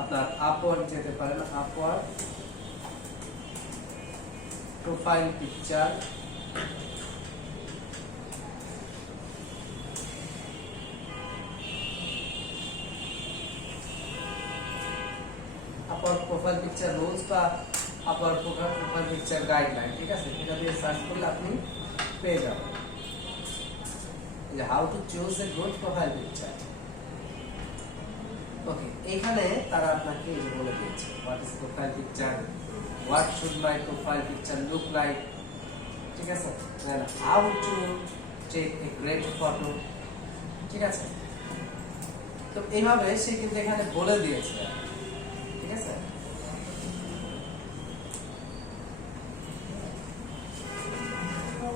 আপনার আপওয়ার্ড যেতে পারেন, upward profile picture for profile picture rules বা আপার প্রোফাইল পিকচার গাইডলাইন, ঠিক আছে, এটা দিয়ে সার্চ করলে আপনি পেয়ে যাবেন যে how to choose a good profile picture. Okay, এখানে তারা আপনাকে এই যে বলে দিয়েছে what is profile picture, what should my profile picture look like, ঠিক আছে, then how to take a great photo, ঠিক আছে। তো এইভাবে সে কিন্তু এখানে বলে দিয়েছে, ঠিক আছে।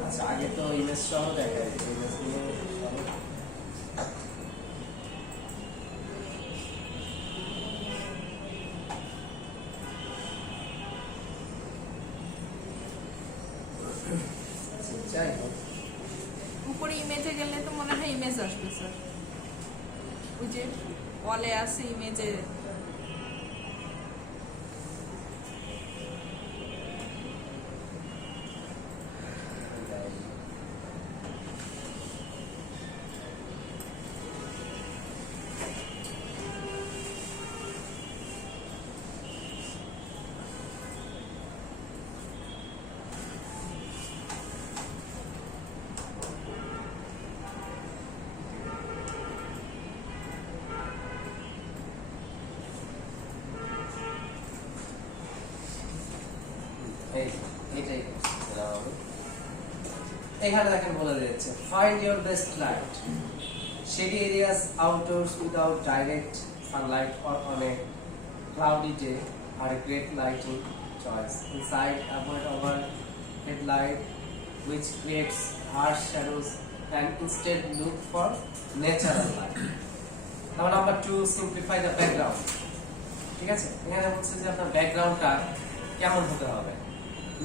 আচ্ছা, আগে তো ইমেজ সহ দেখাই, ইমেজ নিয়ে যাই হোক, উপরে ইমেজে গেলে তো মনে হয় ইমেজ আসবে স্যার, ওই যে ওয়ালে আছে ইমেজে। এইটাই এখানে দেখেন বলে দিয়েছে find your best light, shady areas outdoors without direct sunlight or on a cloudy day are a great lighting choice. Inside, avoid overhead light which creates harsh shadows and instead look for natural light. Now number 2, simplify the background. ঠিক আছে, এখানে বলছে যে আপনার ব্যাকগ্রাউন্ডটা কেমন হতে হবে।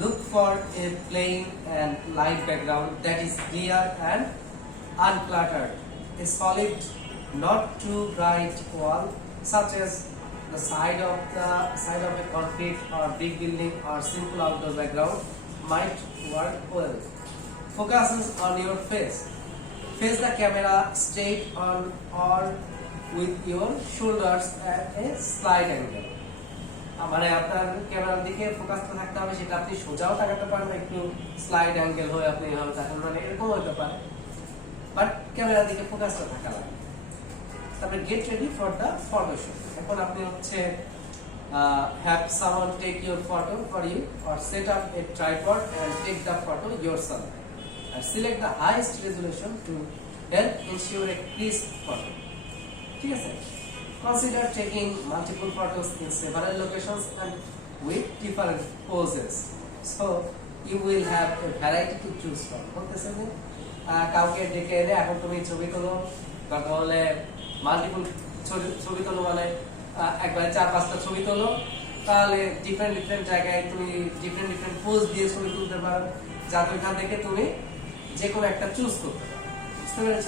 Look for a plain and light background that is clear and uncluttered. A solid, not too bright wall, such as the side of a concrete or big building or simple outdoor background, might work well. Focuses on your face. Face the camera straight on or with your shoulders at a slight angle. মানে আপনার ক্যামেরার দিকে ফোকাসটা থাকতে হবে, সেটা আপনি সোজাও তাকাতে পারেন, একটু স্লাইড অ্যাঙ্গেল হয়ে আপনি এভাবে তাকান, মানে এরকম হতে পারে, বাট ক্যামেরার দিকে ফোকাসটা থাকা লাগে। তারপরে get ready for the photo shoot. এখন আপনি হচ্ছে have someone take your photo for you or set up a tripod and take the photo yourself and select the highest resolution to help ensure a crisp photo. ঠিক আছে, consider taking multiple photos in several locations and with different poses, so you will have a variety to choose from. বলতেছে যে কাউকে ডেকে এনে এখন তুমি ছবি তোলো, দরকার হলে মাল্টিপল ছবি তোলো, মানে একবারে 4-5টা ছবি তোলো, তাহলে ডিফারেন্ট জায়গায় তুমি ডিফারেন্ট পোজ দিয়ে ছবি তুলতে পারো, যাতে ওইখান থেকে তুমি যে কোনো একটা চুজ করতে পারো। বুঝতে পেরেছ?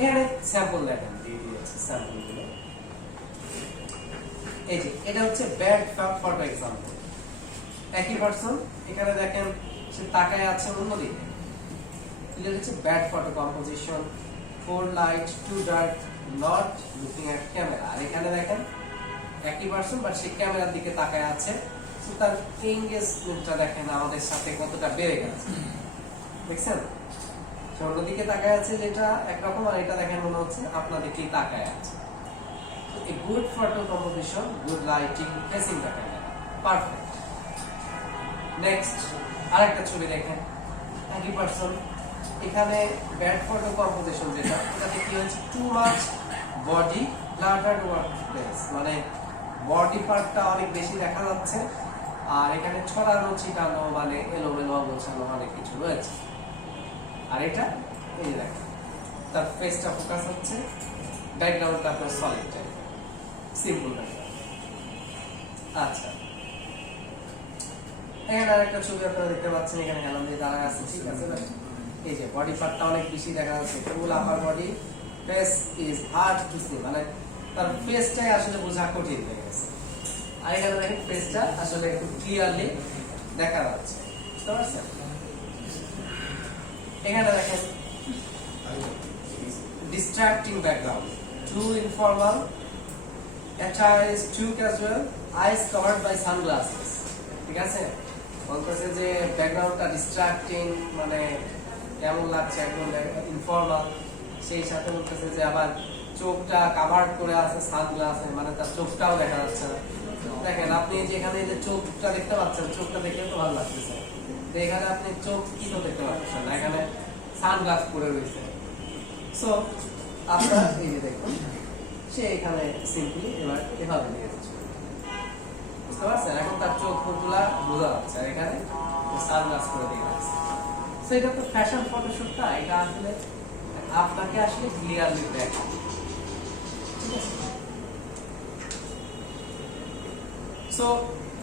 এখানে স্যাম্পল দেখেন দিয়ে দিয়েছে স্যাম্পলগুলো। এই যে এটা হচ্ছে ব্যাড ফটো এক্সাম্পল। একই পারসন, এখানে দেখেন সে তাকায় আছে অন্যদিকে, এটা হচ্ছে bad photo composition, poor light, too dark, not looking at camera. আর এখানে দেখেন একই পারসন বাট সে ক্যামেরার দিকে তাকায় আছে, সো তার এনগেজমেন্টটা দেখেন আমাদের সাথে কতটা বেড়ে গেছে, দেখছেন? অন্যদিকে তাকায় আছে যেটা একরকম, আর এটা দেখেন মনে হচ্ছে আপনাদেরকেই তাকায় আছে। A good photo composition, good lighting, facing the camera, perfect. Next, আরেকটা ছবি দেখেন, একই পারসন, এখানে ব্যাড ফটো কম্পোজিশন যেটা, এটাতে কি হচ্ছে টু মাচ বডি ক্লাটার্ড ওয়ার্কপ্লেস, মানে বডি পার্টটা অনেক বেশি দেখা যাচ্ছে, আর এখানে ছড়ানো ছিটানো, মানে এলোমেলো গোছানো অনেক কিছু রয়েছে। আর এটা এই যে দেখেন তার ফেসটা ফোকাস হচ্ছে, ব্যাকগ্রাউন্ডটা আপনার সলিড টাইপ, সিম্পল ব্যাকগ্রাউন্ড। আচ্ছা, এখানে আরেকটা ছবি আপনারা দেখতে পাচ্ছেন, এখানে হেলাম দিয়ে দাঁড়ায় আছে, ঠিক আছে। এই যে বডি পার্টটা অনেক বেশি দেখা যাচ্ছে, full upper body, face is hard to see, মানে তার ফেসটাই আসলে বোঝা কঠিন হয়ে গেছে। আর এখানে দেখেন ফেসটা আসলে খুব ক্লিয়ারলি দেখা যাচ্ছে, বুঝতে পারছেন? এখানে দেখেন distracting background, too informal attire is too casual, eyes covered by sunglasses. ঠিক আছে, বলতেছে যে ব্যাকগ্রাউন্ডটা ডিস্ট্রাক্টিং, মানে কেমন লাগছে একদম ইনফর্মাল, সেই সাথে বলতেছে যে আবার চোখটা কাভার করে আছে সানগ্লাসে, মানে তার চোখটাও দেখা যাচ্ছে না। দেখেন আপনি যেখানে যে চোখটা দেখতে পাচ্ছেন, চোখটা দেখে তো ভালো লাগতেছে, তো এখানে আপনি চোখ কি তো দেখতে পাচ্ছেন না, এখানে সানগ্লাস পরে রয়েছে। সো আপনারা এই যে দেখুন, সে এখানে সিম্পলি এবার এভাবে নিয়ে যাচ্ছে, বুঝতে পারছেন? এখন তার চোখ মুখগুলা বোঝা যাচ্ছে, আর এখানে সানগ্লাস করে দিয়ে যাচ্ছে। সো এটা তো ফ্যাশন ফটোশুটটা, এটা আসলে আপনাকে আসলে ক্লিয়ারলি দেখা, ঠিক আছে? সো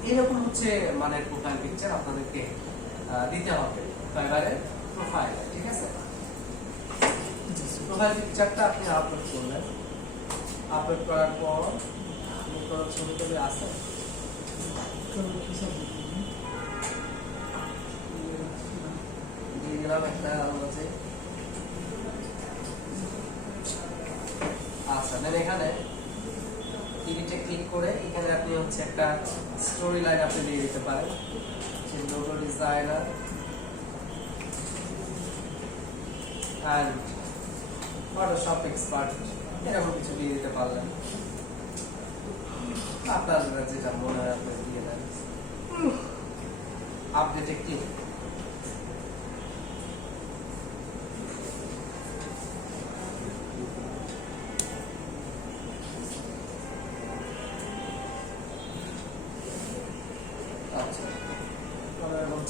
এরকম হচ্ছে মানে প্রোফাইল পিকচার আপনাদেরকে দিতে হবে ফাইবারের প্রোফাইলে, ঠিক আছে? প্রোফাইল পিকচারটা আপনি আপলোড করলেন, আপলোড করার পর ছবি আছে দিয়ে দিলাম একটা আছে। আচ্ছা, দেন এখানে টিকিটে ক্লিক করে এখানে আপনি হচ্ছে একটা স্টোরি লাইন আপনি দিয়ে দিতে পারেন, যে logo designer and Photoshop expert, এরকম কিছু দিয়ে দিতে পারলেন। আপনার যেটা মনে হয় আপনি দিয়ে দেন, আপডেটে ক্লিক।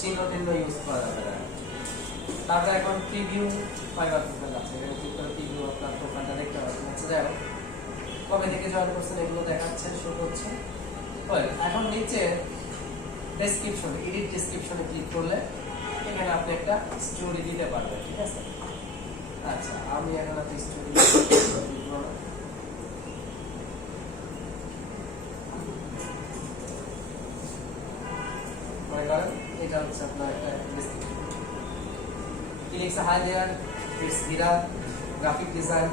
চিহ্ন টিহ্ন ইউজ করা যাবে না। তারপরে এখন প্রিভিউ ফাইবার প্রোফাইল আছে, এখানে ক্লিক করে প্রিভিউ আপনার প্রোফাইলটা দেখতে পাচ্ছেন। আচ্ছা, যাই হোক, কবে থেকে জয়েন করছেন এগুলো দেখাচ্ছে, শো করছে। এখন নিচে ডেসক্রিপশন, এডিট ডেসক্রিপশনে ক্লিক করলে এখানে আপনি একটা স্টোরি দিতে পারবেন, ঠিক আছে? আচ্ছা, আমি এখন একটা স্টোরি লিখব না, মনে করেন এটা হচ্ছে আপনার একটা description. He likes a hi there, it's Hira, graphic design,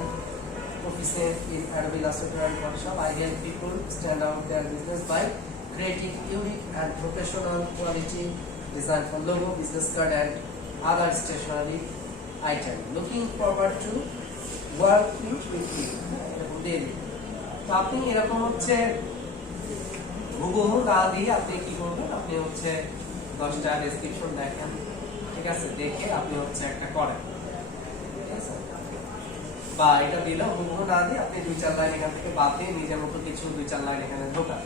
proficient in Adobe Illustrator and Photoshop. I help people stand out their business by creating unique and professional quality design for logo, business card and other stationery items. Looking forward to working with you. তো আপনি এরকম হচ্ছে হুবহু না দিয়ে আপনি কি করবেন, আপনি হচ্ছে 10টা ডেসক্রিপশন দেখেন, ঠিক আছে? দেখে আপনি হচ্ছে একটা করেন, ঠিক আছে? বা এটা দিলেও হুবহু না দিয়ে আপনি 2-4 লাইন এখান থেকে বাদ দিয়ে নিজের মতো কিছু 2-4 লাইন এখানে ঢোকান,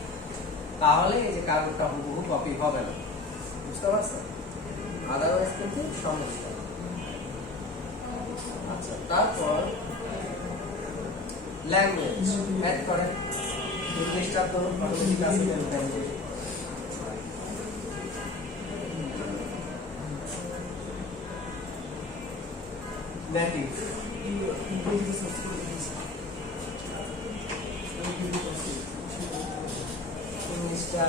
তাহলে এই যে কাগজটা হুবহু কপি হবে না, বুঝতে পারছেন? আদারওয়াইজ কিন্তু সমস্যা। আচ্ছা, তারপর ল্যাঙ্গুয়েজ অ্যাড করেন, ইংলিশটা তো অটোমেটিক আছে, নেটিভ ইংলিশটা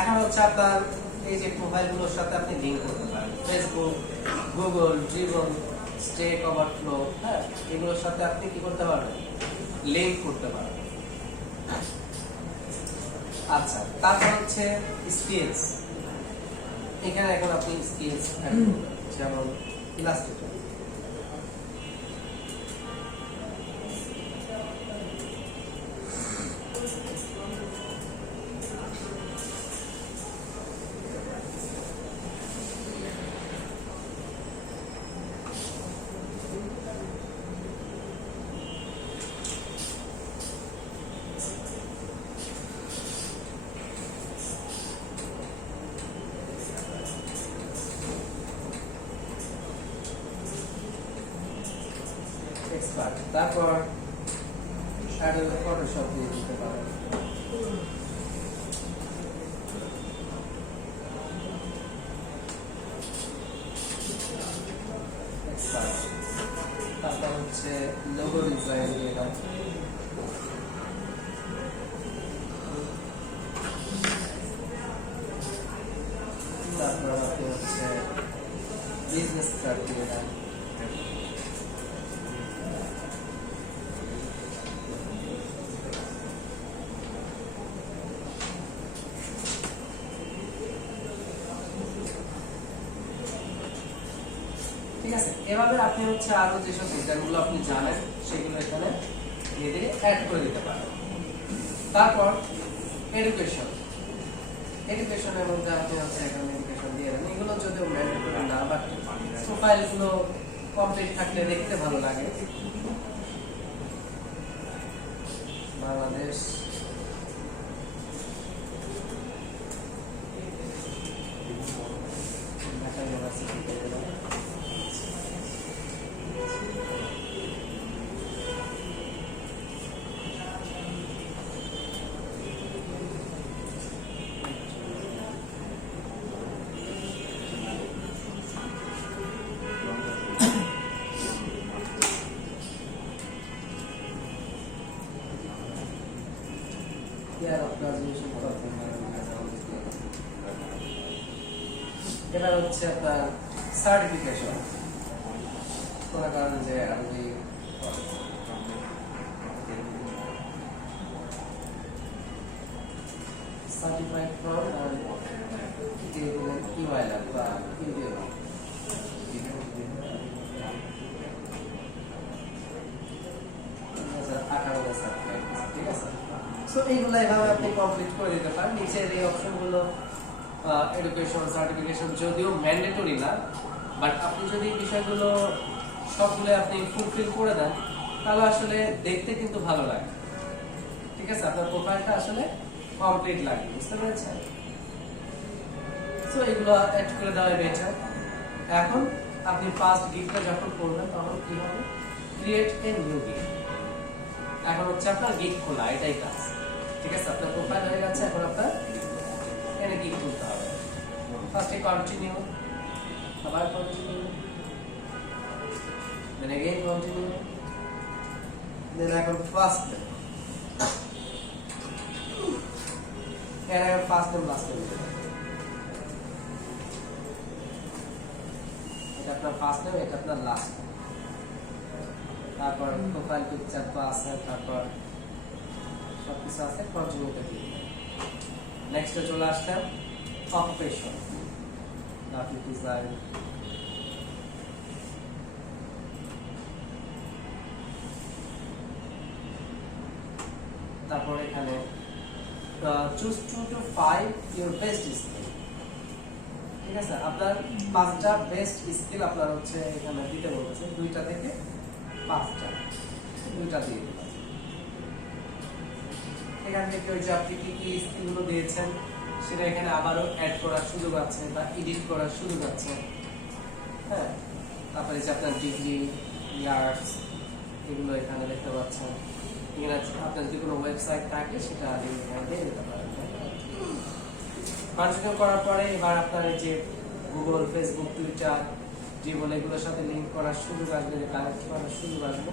এখন হচ্ছে আপনার এই যে প্রোফাইলগুলোর সাথে আপনি লিংক করতে পারেন, ফেসবুক, গুগল, জীবন, স্টেক ওভারফ্লো, হ্যাঁ, এগুলোর সাথে আপনি কি করতে পারবেন, লিংক করতে পারবেন। আচ্ছা, তারপর হচ্ছে স্কিলস। এখানে এখন আপনি স্কিলস অ্যাড করবেন, যেমন ইলাস্ট্রেটর, এক্সপার্ট, তারপর অ্যাডোবে ফটোশপ দিয়ে দিতে পারেন। এক্সপার্ট, তারপর হচ্ছে লোগো ডিজাইন দিয়ে দাও। তারপর আপনি হচ্ছে বিজনেস কার্ড দিয়ে দেন। ঠিক আছে, এভাবে আপনি হচ্ছে আরো যেসব ডিজাইনগুলো আপনি জানেন সেগুলো এখানে দিয়ে দিয়ে অ্যাড করে দিতে পারেন। তারপর এডুকেশনের মধ্যে আপনি হচ্ছে এখানে এডুকেশন দিয়ে দেন। এগুলো যদিও ম্যান্ডেটরি না, বাট প্রোফাইলগুলো কমপ্লিট থাকলে দেখতে ভালো লাগে। বাংলাদেশ ঢাকা ইউনিভার্সিটি দিয়ে দিলাম। Year of graduation for এবার হচ্ছে আপনার সার্টিফিকেশন। কোনো কারণে যে আমি সার্টিফাইড ফ্রম ইওয়াইএল বা ইউডিএল, ঠিক আছে। সো এইগুলো এভাবে আপনি কমপ্লিট করে দিতে পারেন। নিচের এই অপশনগুলো এডুকেশন সার্টিফিকেশন যদিও ম্যান্ডেটরি না, বাট আপনি যদি এই বিষয়গুলো সবগুলো আপনি ফুলফিল করে দেন তাহলে আসলে দেখতে কিন্তু ভালো লাগে, ঠিক আছে, আপনার প্রোফাইলটা আসলে কমপ্লিট লাগে, বুঝতে পেরেছেন? সো এগুলো অ্যাড করে দেওয়া বেটার। এখন আপনি ফার্স্ট গিগটা যখন করবেন তখন কি হবে, ক্রিয়েট এ নিউ গিগ। এখন হচ্ছে আপনার গিগ খোলা, এটাই কাজ, ঠিক আছে। আপনার প্রোফাইল হয়ে গেছে, এখন আপনার এখানে গিগ খুলতে হবে। ফার্স্টে কন্টিনিউ, আবার কন্টিনিউ, দেন अगेन কন্টিনিউ, দেন এখন ফার্স্ট নেম, এখানে ফার্স্ট নেম লাস্ট নেম, এটা আপনার ফার্স্ট নেম, এটা আপনার লাস্ট নেম। তারপর প্রোফাইল পিকচার তো আছে, তারপর সবকিছু আছে, কন্টিনিউতে ক্লিক করুন। নেক্সটে চলে আসলাম অকুপেশন, গ্রাফিক ডিজাইন, তারপর এখানে choose 2 to 5 your best skill, ঠিক আছে। আপনার 5টা বেস্ট স্কিল আপনার হচ্ছে এখানে দিতে বলতেছে, 2টা থেকে 5টা, 2টা দিয়ে দিবেন। এখান থেকে ওই যে আপনি কি কি স্কিলগুলো দিয়েছেন সেটা এখানে আবারও অ্যাড করার সুযোগ আছে বা এডিট করার সুযোগ আছে, হ্যাঁ। তারপরে যে আপনার ডিগ্রি, ইয়ার্স, এগুলো এখানে দেখতে পাচ্ছেন। এখানে আপনার যদি কোনো ওয়েবসাইট থাকে সেটা এখানে দিয়ে দিতে পারেন। কন্টিনিউ করার পরে এবার আপনার এই যে গুগল, ফেসবুক, টুইটার, জিমেল এগুলোর সাথে লিংক করার সুযোগ আসবে, কানেক্ট করার সুযোগ আসবে।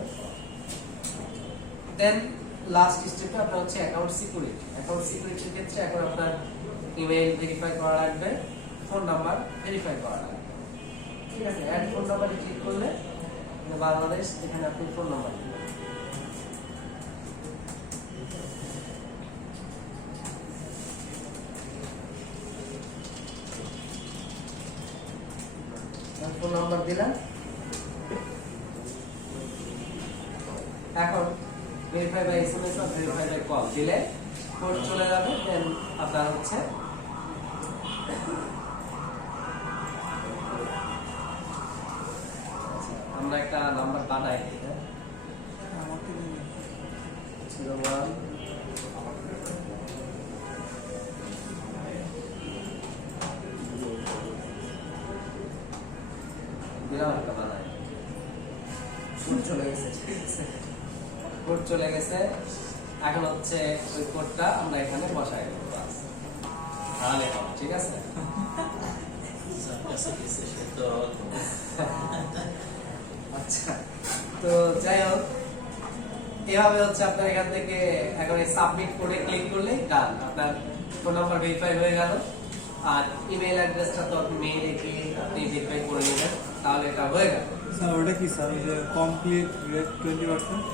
দেন লাস্ট স্টেপটা আপনার হচ্ছে অ্যাকাউন্ট সিকিউরিটি। অ্যাকাউন্ট সিকিউরিটির ক্ষেত্রে এখন আপনার ইমেইল ভেরিফাই করা লাগবে, ফোন নাম্বার ভেরিফাই করা লাগবে, ঠিক আছে। অ্যাড ফোন নাম্বারে ক্লিক করলে বাংলাদেশ, এখানে আপনি ফোন নাম্বার দিবেন। ফোন নাম্বার দিলাম, এখন ভেরিফাই বাই এসএমএস বা ভেরিফাই বাই কল দিলে কোড চলে যাবে। দেন আপনার হচ্ছে আমরা একটা নাম্বার বানাই, 01 দিলাম, একটা বানাই, কোড চলে গেছে, ঠিক আছে। কোড চলে গেছে, এখন হচ্ছে ওই কোডটা আমরা এখানে বসাই দেব, বাস তাহলে হবে, ঠিক আছে। আচ্ছা, তো যাই হোক, এভাবে হচ্ছে আপনার এখান থেকে এখন এই সাবমিট করে ক্লিক করলেই ডান, আপনার ফোন নাম্বার ভেরিফাই হয়ে গেল। আর ইমেল অ্যাড্রেসটা তো আপনি মেইলে গিয়ে আপনি ভেরিফাই করে নেবেন, তাহলে এটা হয়ে গেল। স্যার ওটা কি স্যার, ওই যে কমপ্লিট রেট 20%?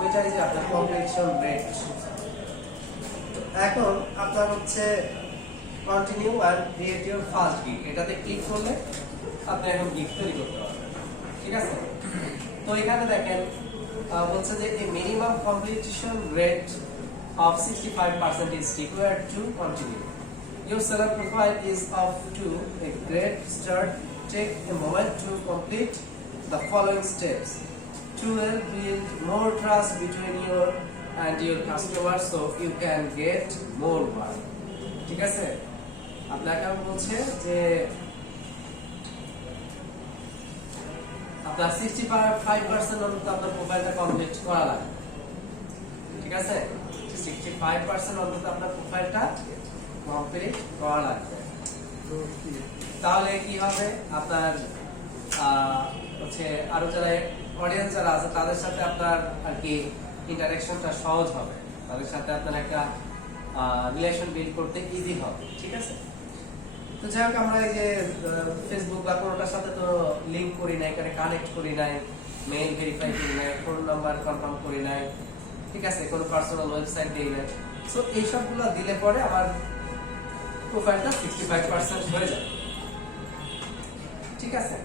ওইটাই যে আপনার কমপ্লিশন রেট। এখন আপনার হচ্ছে কন্টিনিউ আর ক্রিয়েট ইওর ফার্স্ট গিগ, এটাতে ক্লিক করলে আপনি এখন গিগ তৈরি করতে পারবেন। ঠিক আছে? তো এখানে দেখেন বলছে যে a minimum completion rate of 65% is required to continue. Your seller profile is off to a great start. Take a moment to complete the following steps to help build more trust between you and your customer so you can get more work. ঠিক আছে? আপনাকে আমি বলছে যে আপনার 65% অন্তত আপনার প্রোফাইলটা কমপ্লিট করা লাগবে। ঠিক আছে? 65% অন্তত আপনার প্রোফাইলটা কমপ্লিট করা লাগবে। তো কি তাহলে কি হবে, আপনার হচ্ছে আরো যারা অডিয়েন্স যারা আছে তাদের সাথে আপনার আর কি ইন্টারঅ্যাকশনটা সহজ হবে, তাদের সাথে আপনার একটা রিলেশন বিল্ড করতে ইজি হবে। ঠিক আছে? তো যাই হোক, আমরা এই যে ফেসবুক বা কোনোটার সাথে তো লিংক করি নাই, এখানে কানেক্ট করি নাই, মেইল ভেরিফাই করি নাই, ফোন নাম্বার কনফার্ম করি নাই, ঠিক আছে, কোনো পার্সোনাল ওয়েবসাইট দিই নাই। সো এই সবগুলো দিলে পরে আমার প্রোফাইলটা 65% হয়ে যায়। ঠিক আছে?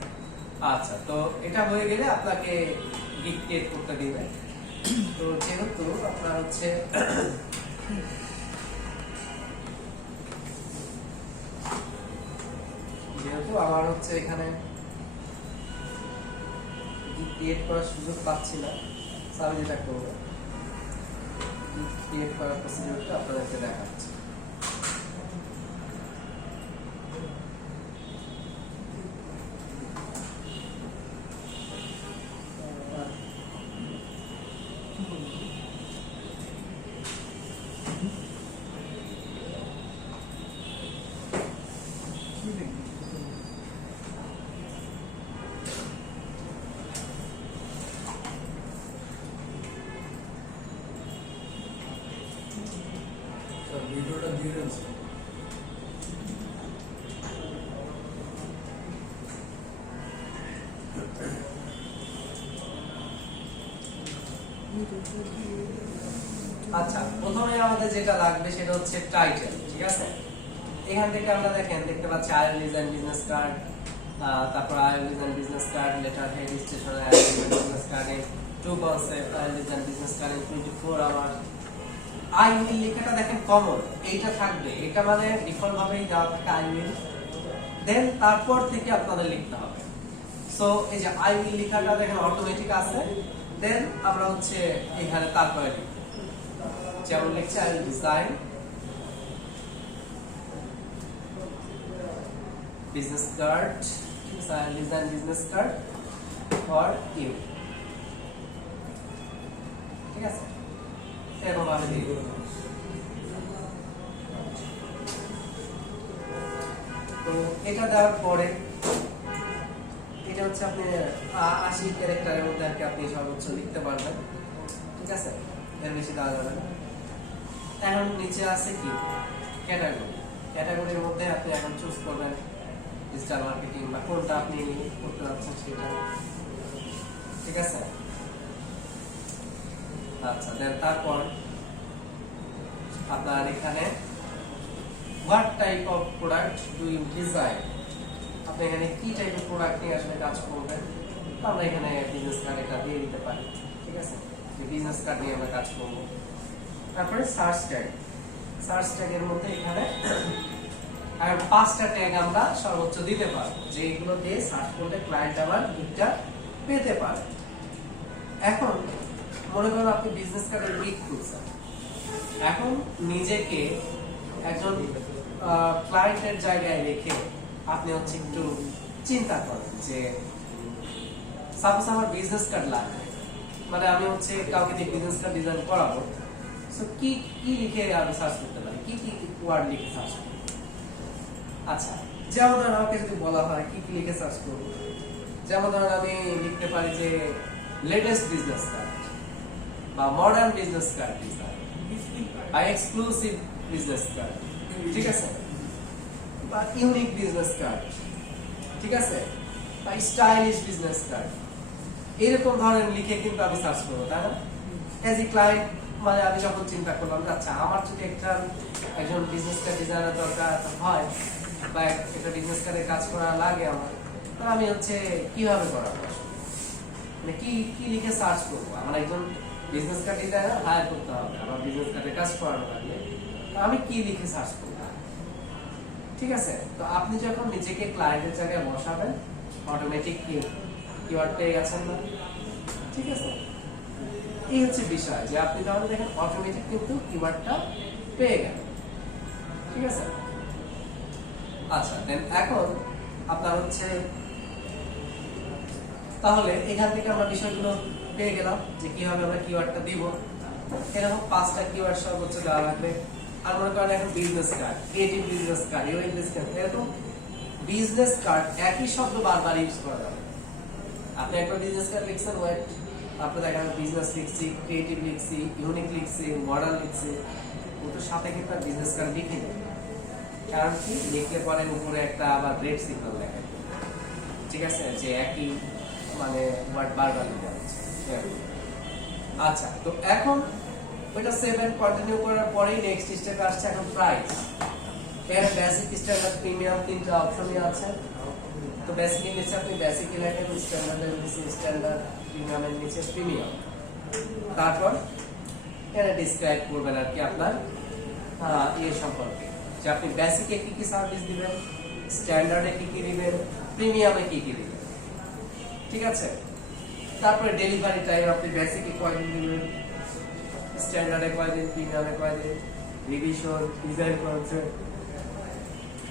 আচ্ছা, তো এটা হয়ে গেলে আপনাকে গিগ ক্রিয়েট করতে দিবে। তো যেহেতু আপনার হচ্ছে আমার হচ্ছে এখানে গিগ ক্রিয়েট করার সুযোগ পাচ্ছি না, so আমি যেটা করবো গিগ ক্রিয়েট করার প্রসিডিউরটা আপনাদেরকে দেখাচ্ছি। ভিডিওটা দিয়ে দিয়েছে আচ্ছা, প্রথমে আমাদের যেটা লাগবে সেটা হচ্ছে টাইটেল। ঠিক আছে? এখান থেকে আমরা দেখতে পাচ্ছি আইএল ডিজাইন বিজনেস কার্ড, তারপর I'll design business card, letterhead, stationery I'll design business card, two concept I'll design business card 24 hour. I will লেখাটা দেখেন কমন, এইটা থাকবে, এটা মানে ডিফল্ট ভাবেই দেওয়া থাকে আই উইল। দেন তারপর থেকে আপনাদের লিখতে হবে। সো এই যে আই উইল লেখাটা দেখেন অটোমেটিক আছে। দেন আমরা হচ্ছে এখানে তারপরে লিখব, যেমন লিখছি I will design business card, I will design business card for you. ঠিক আছে? এরকম ভাবে দিয়ে দেব। তো এটা দেওয়ার পরে এটা হচ্ছে আপনি 80 ক্যারেক্টারের মধ্যে আর কি আপনি সর্বোচ্চ লিখতে পারবেন। ঠিক আছে? এর বেশি দেওয়া যাবে না। এখন নিচে আছে কি ক্যাটাগরি, ক্যাটাগরির মধ্যে আপনি এখন চুজ করবেন ডিজিটাল মার্কেটিং বা কোনটা আপনি করতে যাচ্ছেন সেটা। ঠিক আছে? আচ্ছা, দেন তারপর আপনার এখানে what type of product do you design, আপনি এখানে কি টাইপের প্রোডাক্ট নিয়ে আসলে কাজ করবেন। আমরা এখানে বিজনেস কার্ড এটা দিয়ে দিতে পারি। ঠিক আছে? বিজনেস কার্ড নিয়ে আমরা কাজ করব। তারপরে সার্চ ট্যাগ, সার্চ ট্যাগের মধ্যে এখানে আর 5টা ট্যাগ আমরা সর্বোচ্চ দিতে পারবো, যেগুলো দিয়ে সার্চ করলে ক্লায়েন্ট আবার গিগটা পেতে পারে। এখন মনে করেন আপনি বিজনেস কার্ডের গিগ খুঁজছেন, এখন নিজেকে একজন ক্লায়েন্টের জায়গায় রেখে আপনি হচ্ছে একটু চিন্তা করেন যে সাপোজ আমার বিজনেস কার্ড লাগবে, মানে আমি হচ্ছে কাউকে দিয়ে বিজনেস কার্ড ডিজাইন করাবো। সো কি কি লিখে আমি সার্চ করতে পারি, কি কি ওয়ার্ড লিখে সার্চ করব। আচ্ছা, যেমন ধরেন আমাকে যদি বলা হয় কি কি লিখে সার্চ করব, যেমন ধরেন আমি লিখতে পারি যে লেটেস্ট বিজনেস কার্ড বা মডার্ন বিজনেস কার্ড ডিজাইন বা এক্সক্লুসিভ বিজনেস কার্ড। ঠিক আছে? বা ইউনিক বিজনেস কার্ড। ঠিক আছে? বা স্টাইলিশ বিজনেস কার্ড। এরকম ধরনের লিখে কিন্তু আমি সার্চ করবো, তাই না? এজ এ ক্লায়েন্ট, মানে আমি যখন চিন্তা করলাম আচ্ছা আমার যদি একজন বিজনেস কার্ড ডিজাইনার দরকার হয় বা একটা বিজনেস কার্ডে কাজ করা লাগে আমার, তাহলে আমি হচ্ছে কিভাবে করাবো। মানে কি কি লিখে সার্চ করবো? আমার একজন বিজনেস কার্ড ডিজাইনার হায়ার করতে হবে, আমার বিজনেস কার্ডে কাজ করানো লাগলে আমি কি লিখে সার্চ করবো? ঠিক আছে, তো আপনি যখন নিজেকে ক্লায়েন্টের জায়গায় বসাবেন অটোমেটিক কিওয়ার্ড পেয়ে গেছেন না? ঠিক আছে, এই হচ্ছে বিষয় যে আপনি তাহলে দেখেন অটোমেটিক কিন্তু কিওয়ার্ডটা পেয়ে গেলেন। ঠিক আছে, আচ্ছা দেন এখন আপনার হচ্ছে তাহলে এখান থেকে আমরা বিষয়গুলো পেয়ে গেলাম যে কিভাবে আমরা কিওয়ার্ডটা দিব। এরকম 5টা কিওয়ার্ড সর্বোচ্চ দেওয়া লাগবে। আর মনে করেন এখন business card, creative business card, UI business card, এরকম বিজনেস কার্ড একই শব্দ বারবার ইউজ করা যাবে। আপনি একবার বিজনেস কার্ড লিখছেন, ওয়েট, তারপরে দেখেন বিজনেস লিখছি, ক্রিয়েটিভ লিখছি, ইউনিক লিখছি, মডার্ন লিখছি, ওটার সাথে কিন্তু বিজনেস কার্ড লিখে নেই। কারণ কি, লিখলে পরে উপরে একটা আবার ব্রেড সিগন্যাল লেখা, ঠিক আছে, যে একই মানে ওয়ার্ড বারবার লিখা হচ্ছে। আচ্ছা, তো এখন ওইটা 7 কন্টিনিউ করার পরেই নেক্সট স্টেপে আসছে এখন প্রাইস। এর বেসিক, স্ট্যান্ডার্ড, প্রিমিয়াম 3টা অপশনই আছে। তো বেসিকের নিচে আপনি বেসিক লেখেন, স্ট্যান্ডার্ডের নিচে স্ট্যান্ডার্ড, প্রিমিয়ামের নিচে প্রিমিয়াম। তারপর এখানে ডিসক্রাইব করবেন আর কি আপনার ইয়ে সম্পর্কে, যে আপনি বেসিকে কি কি সার্ভিস দিবেন, স্ট্যান্ডার্ডে কি কি দিবেন, প্রিমিয়ামে কি কি দিবেন। ঠিক আছে, তারপরে ডেলিভারি টাইম আপনি বেসিকে কয়দিন দিবেন, স্ট্যান্ডার্ডে কয়দিন, প্রিমিয়ামে কয়দিন, রিভিশন, ডিজাইন করছে।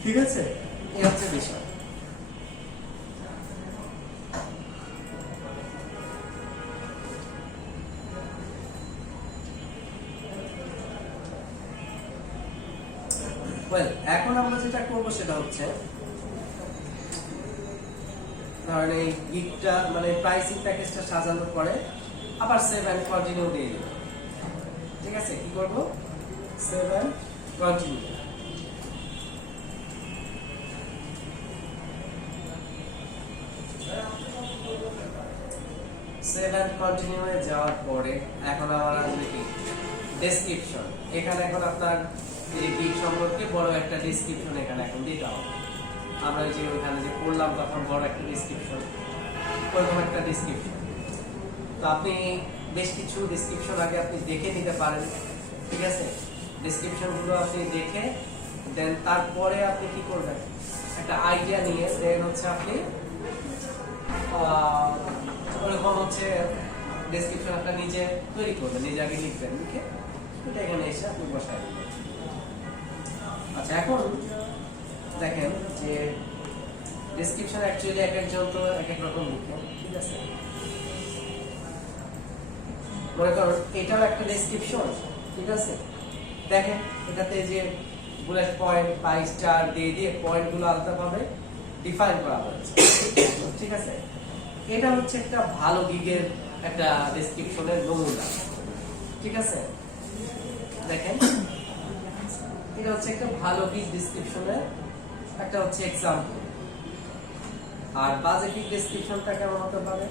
ঠিক আছে, এই হচ্ছে বিষয়। এখন আমরা যেটা করবো সেটা হচ্ছে ধরেন এই গিগটা মানে প্রাইসিং প্যাকেজটা সাজানোর পরে আবার 7 কন্টিনিউ দিয়ে দিব। ঠিক আছে, কি করব? 7 কন্টিনিউ। কন্টিনিউয়ে যাওয়ার পরে এখন আমার আসবে কি ডেসক্রিপশন। এখানে এখন আপনার এই গিগ সম্পর্কে বড় একটা ডেসক্রিপশন এখানে এখন দিতে হবে। আমরা যে ওখানে যে পড়লাম তখন বড় একটা ডেসক্রিপশন, ওরকম একটা ডেসক্রিপশন। তো আপনি বেশ কিছু ডেসক্রিপশন আগে আপনি দেখে নিতে পারেন। ঠিক আছে, ডেসক্রিপশনগুলো আপনি দেখে দেন তারপরে আপনি কি করবেন, একটা আইডিয়া নিয়ে দেন হচ্ছে আপনি ওরকম হচ্ছে ডেসক্রিপশন একটা নিজে তৈরি করবেন, নিজে আগে লিখবেন, লিখে এটা এখানে এসে আপনি বসায় দিবেন। আচ্ছা, এখন দেখেন যে ডেসক্রিপশন অ্যাকচুয়ালি এক একজন তো এক এক রকম লিখে। ঠিক আছে, মনে করুন এটাও একটা ডেসক্রিপশন। ঠিক আছে, দেখেন এটাতে যে বুলেট পয়েন্ট বা স্টার দিয়ে দিয়ে পয়েন্টগুলো আলাদাভাবে ডিফাইন করা হয়েছে। ঠিক আছে, এটা হচ্ছে একটা ভালো গিগের একটা ডেসক্রিপশনের নমুনা। ঠিক আছে, দেখেন এটা হচ্ছে একটা ভালো গিগ ডেসক্রিপশনের একটা হচ্ছে এক্সাম্পল। আর বাজেটিং ডেসক্রিপশনটা কেমন হতে পারে,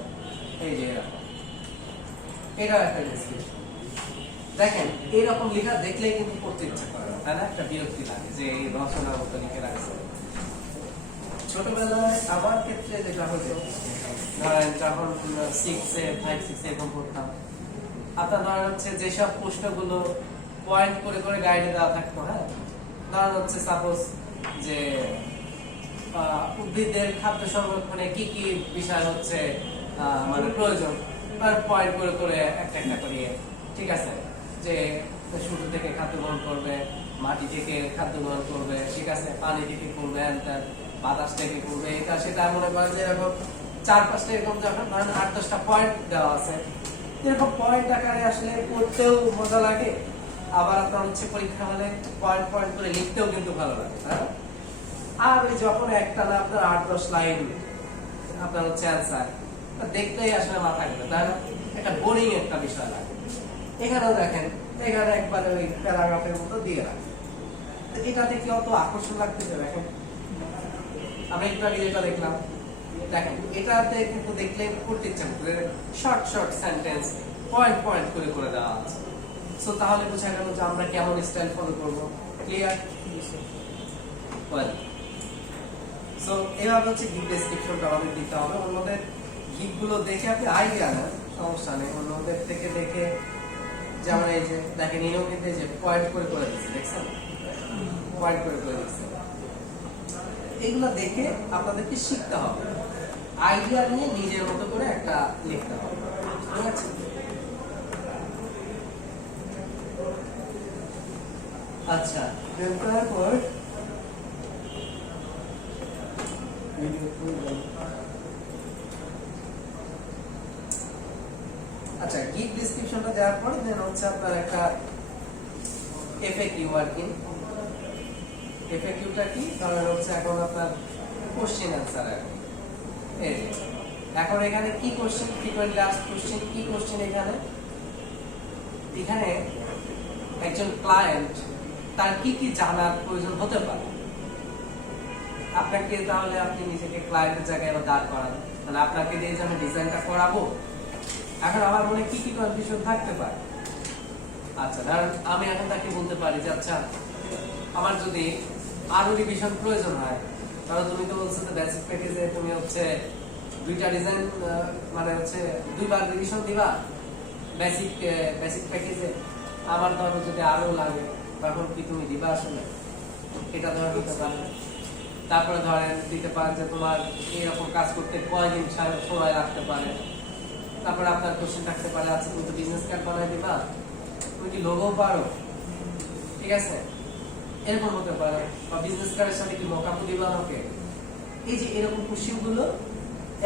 এই যে এরকম, এটাও একটা ডেসক্রিপশন। দেখেন এইরকম লেখা দেখলেই কিন্তু পড়তে ইচ্ছে করে না, তাই না? একটা বিরক্তি লাগে যে এই রচনার মতো লিখে রাখছে। ছোটবেলায় আমার ক্ষেত্রে যেটা হতো, ধরেন যখন 6-এ 5-6 এরকম পড়তাম, আপনার ধরেন হচ্ছে যেসব প্রশ্নগুলো পয়েন্ট করে করে গাইডে দেওয়া থাকতো, হ্যাঁ, ধরেন হচ্ছে সাপোজ যে উদ্ভিদের খাদ্য সংরক্ষণে কি কি বিষয় হচ্ছে মানে প্রয়োজন, তার পয়েন্ট করে করে একটা একটা করিয়ে। ঠিক আছে, যে শুরু থেকে খাদ্য গ্রহণ করবে, মাটি থেকে খাদ্য গ্রহণ করবে, ঠিক আছে, পানি থেকে করবে, বাতাস থেকে করবে, এটা সেটা মনে করেন যে এরকম 4-5টা এরকম যখন ধরেন 8-10টা পয়েন্ট দেওয়া আছে, এরকম পয়েন্ট আকারে আসলে পড়তেও মজা লাগে, আবার আপনার হচ্ছে পরীক্ষা হলে পয়েন্ট পয়েন্ট করে লিখতেও কিন্তু ভালো লাগে, তাই না? আর ওই যখন একটা না আপনার 8-10 লাইন আপনার হচ্ছে অ্যান্সার, দেখতেই আসলে মাথা গেলে, তাই না? একটা বোরিং একটা বিষয় লাগে। এখানেও দেখেন, এখানে একবারে ওই প্যারাগ্রাফের মতো দিয়ে রাখে, এটাতে কি অত আকর্ষণ লাগতেছে? দেখেন আমরা একটু আগে যেটা দেখলাম, দেখেন এটাতে কিন্তু দেখলে পড়তে ইচ্ছা করতে, short short sentence point point করে করে দেওয়া আছে। সো তাহলে বোঝা গেল যে আমরা কেমন স্টাইল ফলো করবো। ক্লিয়ার? সো এভাবে হচ্ছে গিগ ডেসক্রিপশনটা আমাদের দিতে হবে। আমাদের গিকগুলো দেখে আপনি আইডিয়া নেন, সমস্যা নেই। অন্যদের থেকে দেখে, যেমন এই যে দেখেন ইনিও কিন্তু এই যে পয়েন্ট করে করে দিচ্ছে, দেখছেন পয়েন্ট করে করে দিচ্ছে। এগুলো দেখে আপনাদেরকে শিখতে হবে, আইডিয়া নিয়ে নিজের মতো করে একটা লিখতে হবে, ঠিক আছে? আচ্ছা, তারপর আচ্ছা গিগ ডেসক্রিপশনটা দেওয়ার পর দেন হচ্ছে আপনার একটা এফএকিউ আর কি। এফএকিউটা কি? ধরেন হচ্ছে এখন আপনার কোশ্চেন অ্যানসার এখন এখানে কি কোশ্চেন, ফ্রিকোয়েন্টলি আস্কড কোশ্চেন, কি কোশ্চেন এখানে একজন ক্লায়েন্ট তার কি কি জানার প্রয়োজন হতে পারে আপনাকে, তাহলে আপনি নিজেকে ক্লায়েন্টের জায়গায় দাঁড় করান, মানে আপনাকে দিয়ে যে আমি ডিজাইনটা করাবো, এখন আমার মনে কি কি কনফিউশন থাকতে পারে। আচ্ছা ধরেন আমি এখন তাকে বলতে পারি যে আচ্ছা আমার যদি আরো রিভিশন প্রয়োজন হয়, তাহলে তুমি তো বলছো যে বেসিক প্যাকেজে তুমি হচ্ছে দুইটা ডিজাইন মানে হচ্ছে দুইবার রিভিশন দিবা বেসিক প্যাকেজে, আমার ধরো যদি আরো লাগে তখন কি তুমি দিবা আসলে, এটা ধরে দিতে পারে। তারপরে ধরেন দিতে পারেন যে তোমার এরকম কাজ করতে কয়দিন সময় লাগতে পারে। তারপরে আপনার কোশ্চেন থাকতে পারে আচ্ছা তুমি তো বিজনেস কার্ড বানাই দিবা, তুমি কি লোগো পারো, ঠিক আছে, এরকম হতে পারে। বা বিজনেস কার্ডের সাথে কি মকআপ দিবা আমাকে। এই যে এরকম কোশ্চেন গুলো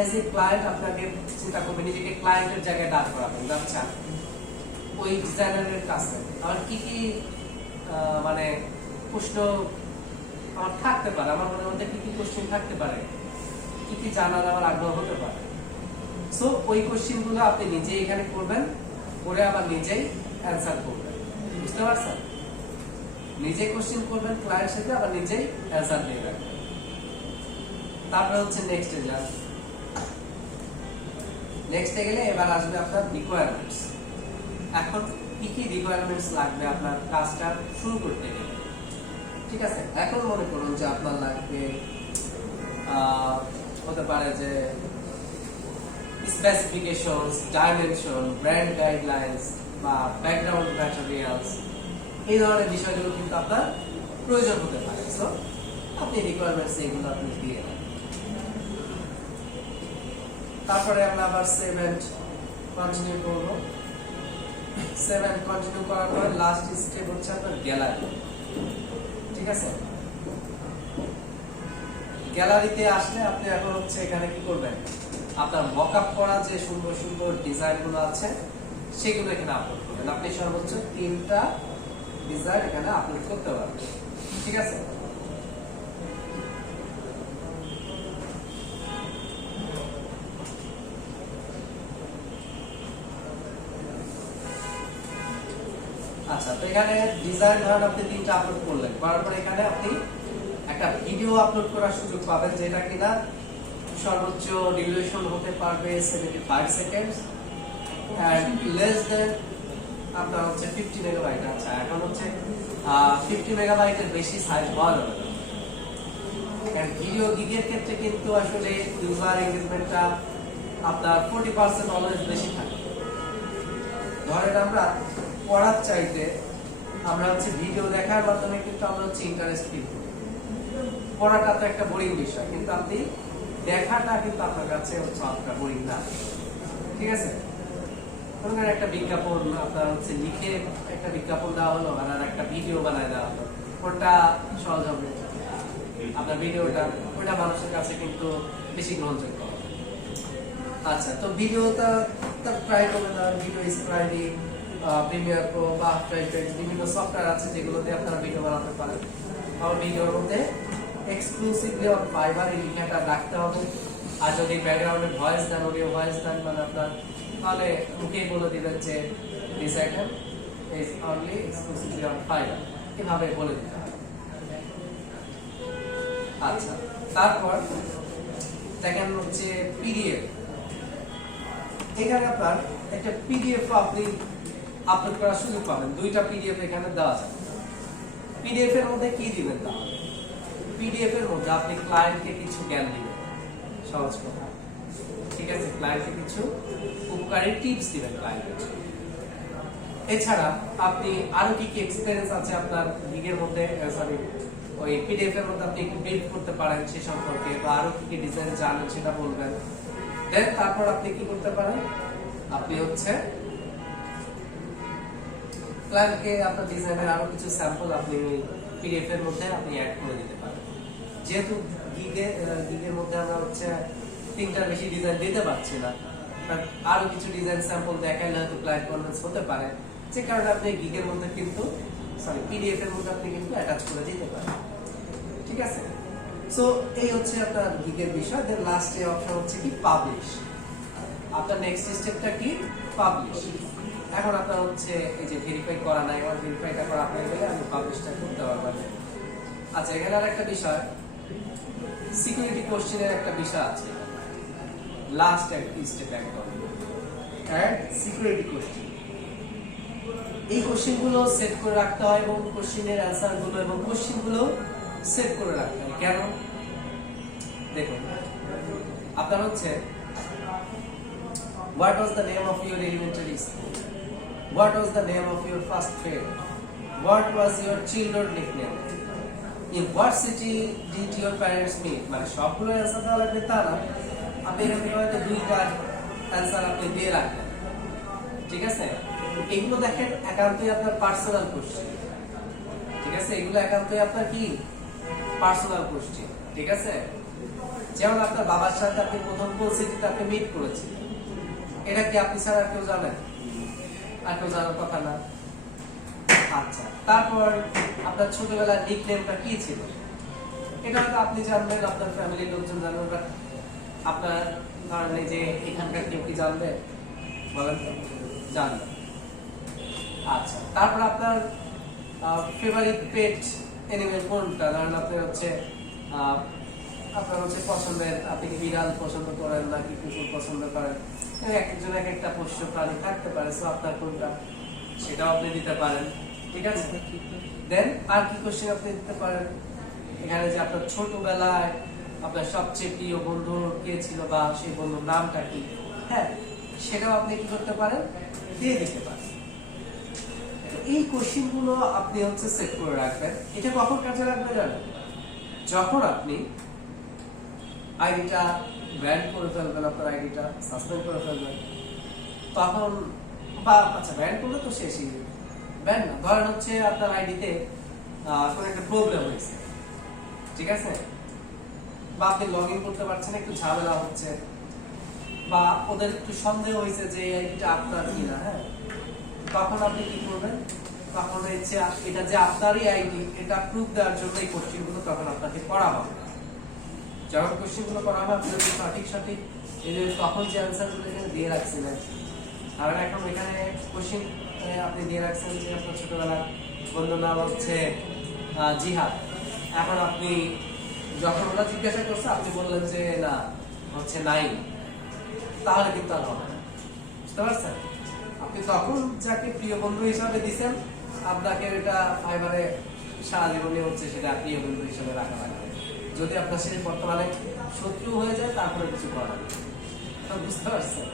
এজ এ ক্লায়েন্ট আপনাকে চিন্তা করবেন, নিজেকে ক্লায়েন্টের জায়গায় দাঁড় করাবেন। আচ্ছা ওই ডিজাইনারের কাছে আমার কি কি মানে প্রশ্ন আমার থাকতে পারে, আমার মনের মধ্যে কি কি কোশ্চেন থাকতে পারে, কি কি জানার আমার আগ্রহ হতে পারে। সো ওই কোশ্চেন গুলো আপনি নিজে এখানে করবেন, করে আবার নিজেই অ্যান্সার করবেন, বুঝতে পারছেন? নিজে কোশ্চেন করবেন ক্লায়েন্টের সাথে, আবার নিজেই অ্যান্সার দিয়ে রাখবেন। তারপরে হচ্ছে নেক্সটে যান। নেক্সটে গেলে এবার আসবে আপনার রিকোয়ারমেন্টস। এখন কি কি রিকোয়ারমেন্টস লাগবে আপনার কাজটা শুরু করতে গেলে, ঠিক আছে? এখন মনে করুন যে আপনার লাগবে হতে পারে যে স্পেসিফিকেশনস, ডাইমেনশন, ব্র্যান্ড গাইডলাইন্স বা ব্যাকগ্রাউন্ড ম্যাটেরিয়ালস, এই ধরনের বিষয়গুলো কিন্তু আপনার প্রয়োজন হতে পারে। সো আপনি রিকোয়ারমেন্টস এগুলো আপনি দিয়ে দেন। তারপরে আমরা আবার 7 কন্টিনিউ করব। 7 কন্টিনিউ করার পরে লাস্ট স্টেপ হচ্ছে আপনার গ্যালারি, ঠিক আছে? গ্যালারিতে আসলে আপনি এখন হচ্ছে এখানে কি করবেন, আপনার মকআপ করা যে সুন্দর সুন্দর ডিজাইনগুলো আছে সেগুলো এখানে আপলোড করবেন। আপনি সর্বোচ্চ 3টা ডিজাইন এখানে আপলোড করতে পারবেন, ঠিক আছে? আচ্ছা তো এখানে ডিজাইন ধরেন আপনি 3টা আপলোড করলেন, করার পর এখানে আপনি একটা ভিডিও আপলোড করার সুযোগ পাবেন, যেটা কিনা সর্বোচ্চ ডিউরেশন হতে পারবে 75 সেকেন্ডস এন্ড লেস দেন আপনার হচ্ছে 50 মেগাবাইট। আচ্ছা এখন হচ্ছে 50 মেগাবাইটের বেশি সাইজ হওয়া যাবে না, কারণ ভিডিও গিগের ক্ষেত্রে কিন্তু আসলে ইউজার এনগেজমেন্টটা আপনার 40% অলওয়েজ বেশি থাকে। ধরেন আমরা পড়ার চাইতে আমরা হচ্ছে ভিডিও দেখার মাধ্যমে কিন্তু আমরা হচ্ছে ইন্টারেস্ট ফিল করি। পড়াটা তো একটা বোরিং বিষয়, কিন্তু আপনি দেখাটা কিন্তু আপনার কাছে হচ্ছে অতটা বোরিং না, ঠিক আছে? ধরুন একটা বিজ্ঞাপন আপনার হচ্ছে লিখে একটা বিজ্ঞাপন দেওয়া হলো আর একটা ভিডিও বানায় দেওয়া হলো, ওটা সহজ হবে আপনার ভিডিওটা, ওটা মানুষের কাছে কিন্তু বেশি গ্রহণযোগ্য হবে। আচ্ছা তো ভিডিওটা ট্রাই করবেন, ভিডিও স্প্রাইডি, প্রিমিয়ার প্রো বা আফটার এফেক্টস বিভিন্ন সফটওয়্যার আছে যেগুলো দিয়ে আপনারা ভিডিও বানাতে পারেন। আর ভিডিওর মধ্যে এক্সক্লুসিভলি অন ফাইবার এই লিঙ্কটা রাখতে হবে। আর যদি ব্যাকগ্রাউন্ডে ভয়েস দেন, অডিও ভয়েস দেন, মানে আপনার তাহলে মুখেই বলে দিবেন যে this item is only exclusively on fibre, এভাবে বলে দিতে হবে। আচ্ছা তারপর দেখেন হচ্ছে পিডিএফ। এখানে আপনার একটা পিডিএফ আপনি আপলোড করার সুযোগ পাবেন, 2টা পিডিএফ এখানে দেওয়া যায়। পিডিএফ এর মধ্যে কি দিবেন? তাহলে পিডিএফ এর মধ্যে আপনি ক্লায়েন্টকে কিছু জ্ঞান দিবেন, সহজ কথা। ঠিক আছে, ক্লায়েন্টকে কিছু উপকারী টিপস দিবেন ক্লায়েন্টের। এছাড়া আপনি আরো কি কি এক্সপেরিয়েন্স আছে আপনার গিগের মধ্যে, সরি ওই পিডিএফ এর মধ্যে আপনি বিল্ড করতে পারেন সে সম্পর্কে, বা আরো কি কি ডিজাইন জানেন সেটা বলবেন। দেন তারপর আপনি কি করতে পারেন, আপনি হচ্ছে ক্লায়েন্টকে আপনার ডিজাইনের আরো কিছু স্যাম্পল আপনি পিডিএফ এর মধ্যে আপনি অ্যাড করে দিতে পারেন। যেহেতু গিগের মধ্যে আমরা হচ্ছে 3টার বেশি ডিজাইন দিতে পারছি না, বাট আরো কিছু ডিজাইন স্যাম্পল দেখাইলে হয়তো ক্লায়েন্ট কনভিন্স হতে পারে, যে কারণে আপনি গিগের মধ্যে কিন্তু পিডিএফ এর মধ্যে আপনি কিন্তু অ্যাটাচ করে দিতে পারেন। ঠিক আছে, সো এই হচ্ছে আপনার গিগের বিষয়। দেন লাস্টে অপশন হচ্ছে কি পাবলিশ। আপনার নেক্সট স্টেপটা কি, পাবলিশ। এখন আপনার হচ্ছে এই যে ভেরিফাই করা নাই, আমার ভেরিফাইটা করা হয়ে গেলে আমি পাবলিশটা করতে পারবো। আচ্ছা, এখানে আর একটা বিষয়, সিকিউরিটি কোশ্চেনের একটা বিষয় আছে লাস্ট একটা স্টেপ একদম, অ্যাড সিকিউরিটি কোশ্চেন। এই কোশ্চেনগুলো সেট করে রাখতে হয় এবং কোশ্চেনের অ্যানসারগুলো এবং কোশ্চেনগুলো সেট করে রাখতে হয়। কেন? দেখুন, আপনার হচ্ছে what was the name of your elementary school, what was the name of your first grade, what was your childhood nickname, in what city did your parents meet। মানে সবগুলো অ্যানসার দেওয়া লাগবে তা না, আপনি এখান থেকে হয়তো 2টা অ্যানসার আপনি দিয়ে রাখবেন। ঠিক আছে, এগুলো দেখেন একান্তই আপনার পার্সোনাল কোশ্চেন। ঠিক আছে, এগুলো একান্তই আপনার কি পার্সোনাল কোশ্চেন। ঠিক আছে, যেমন আপনার বাবার সাথে আপনি প্রথম কোন সিটিতে আপনি মিট করেছিলেন, এটা কি আপনি ছাড়া কেউ জানেন? আর কেউ জানার কথা না। আচ্ছা, তারপর আপনার ছোটবেলার নিকনেমটা কি ছিল, এটা হয়তো আপনি জানবেন, আপনার ফ্যামিলির লোকজন জানবেন, বাট আপনার ধরেন এই যে এখানকার কেউ কি জানবে, বলেন তো? জানবে। আচ্ছা, তারপর আপনার ফেভারিট পেট অ্যানিমেল কোনটা, ধরেন আপনার হচ্ছে পছন্দের, আপনি কি বিড়াল পছন্দ করেন নাকি কুকুর পছন্দ করেন, এক একজন এক একটা পোষ্য প্রাণী থাকতে পারে, সো আপনার কোনটা সেটাও আপনি দিতে পারেন। ঠিক আছে, দেন আর কি কোশ্চেন আপনি দিতে পারেন, এখানে যে আপনার ছোটবেলায় আপনার সবচেয়ে প্রিয় বন্ধু কে ছিল বা সেই বন্ধুর নামটা কি, হ্যাঁ সেটাও আপনি কি করতে পারেন, দিয়ে দিতে পারেন। এই কোশ্চেন গুলো আপনি হচ্ছে সেট করে রাখবেন। এটা কখন কাজে লাগবে জানেন? যখন আপনি আইডিটা ব্যান করে ফেলবেন, আপনার আইডিটা সাসপেন্ড করে ফেলবেন, তখন বা আচ্ছা ব্যান করলে তো শেষই, ব্যান না, ধরেন হচ্ছে আপনার আইডিতে কোনো একটা প্রবলেম হয়েছে, ঠিক আছে, বা আপনি লগ ইন করতে পারছেন, একটু ঝামেলা হচ্ছে, বা ওদের একটু সন্দেহ হয়েছে যে এই আইডিটা আপনার কিনা, হ্যাঁ, তখন আপনি কি করবেন, তখন হচ্ছে এটা যে আপনারই আইডি এটা প্রুফ দেওয়ার জন্য এই কোশ্চেন গুলো তখন আপনাকে করা হবে। যখন কোশ্চেন গুলো করা হবে, আপনি সঠিক এই যে তখন যে অ্যান্সার গুলো এখানে দিয়ে রাখছিলেন, আর এখন এখানে কোশ্চেন আপনি দিয়ে রাখছেন যে আপনার ছোটবেলার বন্ধুর নাম হচ্ছে জিহাদ। এখন আপনি যখন ওরা জিজ্ঞাসা করছে আপনি বললেন যে না হচ্ছে নাই, তাহলে কিন্তু আর হবে না, বুঝতে পারছেন? আপনি তখন যাকে প্রিয় বন্ধু হিসাবে দিচ্ছেন, আপনাকে এটা ফাইবারে সারা জীবনে হচ্ছে সেটা প্রিয় বন্ধু হিসাবে রাখা লাগবে। যদি আপনার সে বর্তমানে শত্রু হয়ে যায় তারপরে কিছু করার নেই, বুঝতে পারছেন?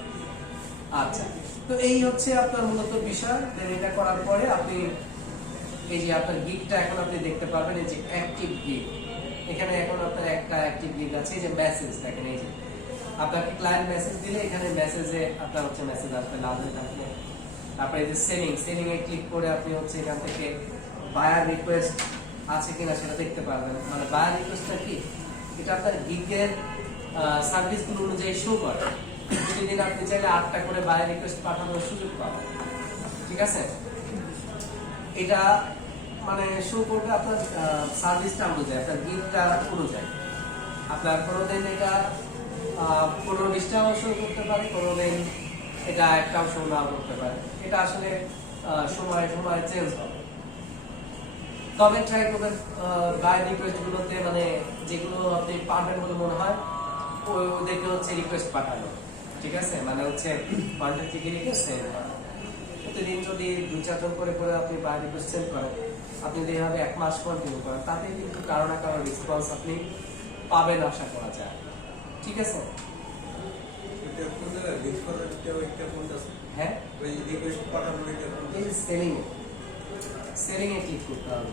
আচ্ছা, তো এই হচ্ছে আপনার মূলত বিষয়। এটা করার পরে আপনি এই যে আপনার গিগটা এখন আপনি দেখতে পারবেন, এই যে অ্যাক্টিভ গিগ, এখানে এখন আপনার একটা অ্যাক্টিভ গিগ আছে। এই যে মেসেজ দেখেন, এই যে আপনাকে ক্লায়েন্ট মেসেজ দিলে এখানে মেসেজে আপনার হচ্ছে মেসেজ আসবে, লাল হয়ে থাকবে। তারপরে এই যে সেলিং এ ক্লিক করে আপনি হচ্ছে এখান থেকে বায়ার রিকোয়েস্ট আছে কিনা সেটা দেখতে পারবেন। মানে বায়ার রিকোয়েস্টটা কি, এটা আপনার গিগের সার্ভিসগুলো অনুযায়ী শো করে। প্রতিদিন আপনি চাইলে 8টা করে বায়ার রিকোয়েস্ট পাঠানোর সুযোগ পাবেন, ঠিক আছে? এটা মানে শো করবে আপনার সার্ভিসটা অনুযায়ী, আপনার গিগটা অনুযায়ী। আপনার কোনোদিন এটা 15-20টাও শো করতে পারে, কোনোদিন এটা একটাও শো নাও করতে পারে। এটা আসলে সময় চেঞ্জ হবে। তবে ট্রাই করবেন বায়ার রিকোয়েস্ট গুলোতে, মানে যেগুলো আপনি পারবেন বলে মনে হয় ওদেরকে হচ্ছে রিকোয়েস্ট পাঠানো, ঠিক আছে? মানে হচ্ছে কন্ট্যাক্ট থেকে রিকোয়েস্ট সেন্ড করা। প্রতিদিন যদি 2-4 জন করে আপনি বায়ার রিকোয়েস্ট সেন্ড করেন, আপনি যদি এভাবে 1 মাস কন্টিনিউ করেন, তাতে কিন্তু কারো না কারো রেসপন্স আপনি পাবেন আশা করা যায়, ঠিক আছে? হ্যাঁ এই সেলিং এ ক্লিক করতে হবে।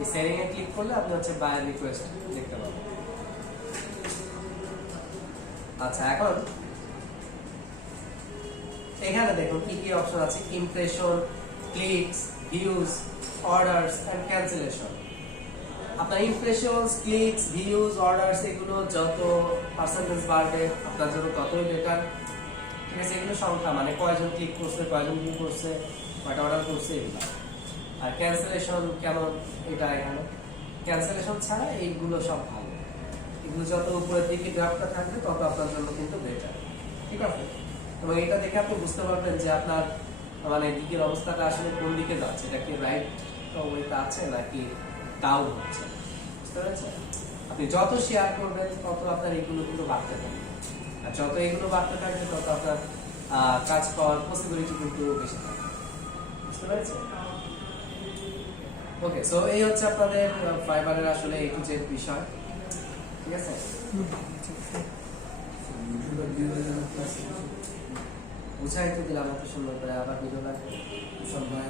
এই সেলিং এ ক্লিক করলে আপনি হচ্ছে বায়ার রিকোয়েস্ট দেখতে পাবেন। আচ্ছা, এখন এখানে দেখুন কি কি অপশন আছে, impression, clicks, views, orders and cancellation. আপনার ইমপ্রেশনস, ক্লিকস, ভিউজ, অর্ডারস এগুলো যত পার্সেন্টেজ বাড়বে আপনার জন্য ততই বেটার। ঠিক আছে, এগুলো সংখ্যা মানে কয়জন ক্লিক করছে, কয়জন ভিউ করছে, কয়টা অর্ডার করছে এগুলো। আর ক্যান্সেলেশন কেমন, এটা এখানে ক্যান্সেলেশন ছাড়া এইগুলো সব ভালো। এগুলো যত উপরের দিকে গ্রাফটা থাকবে তত আপনার জন্য কিন্তু বেটার। ঠিক আছে, এবং এটা দেখে আপনি বুঝতে পারবেন যে আপনার মানে দিকের অবস্থাটা আসলে কোন দিকে যাচ্ছে, এটা কি রাইট ওয়েতে আছে নাকি ডাউন হচ্ছে। বুঝতে পেরেছেন? আপনি যত শেয়ার করবেন তত আপনার এগুলো কিন্তু বাড়তে থাকবে, আর যত এগুলো বাড়তে থাকবে তত আপনার কাজ পাওয়ার পসিবিলিটি কিন্তু বেশি থাকবে। বুঝতে পেরেছেন? ওকে, সো এই হচ্ছে আপনাদের ফাইবারের আসলে এ টু জেড বিষয়। ঠিক আছে, বুঝাই তো দিলাম এত সুন্দর করে, আবার ভিডিও লাগবে সব ভাই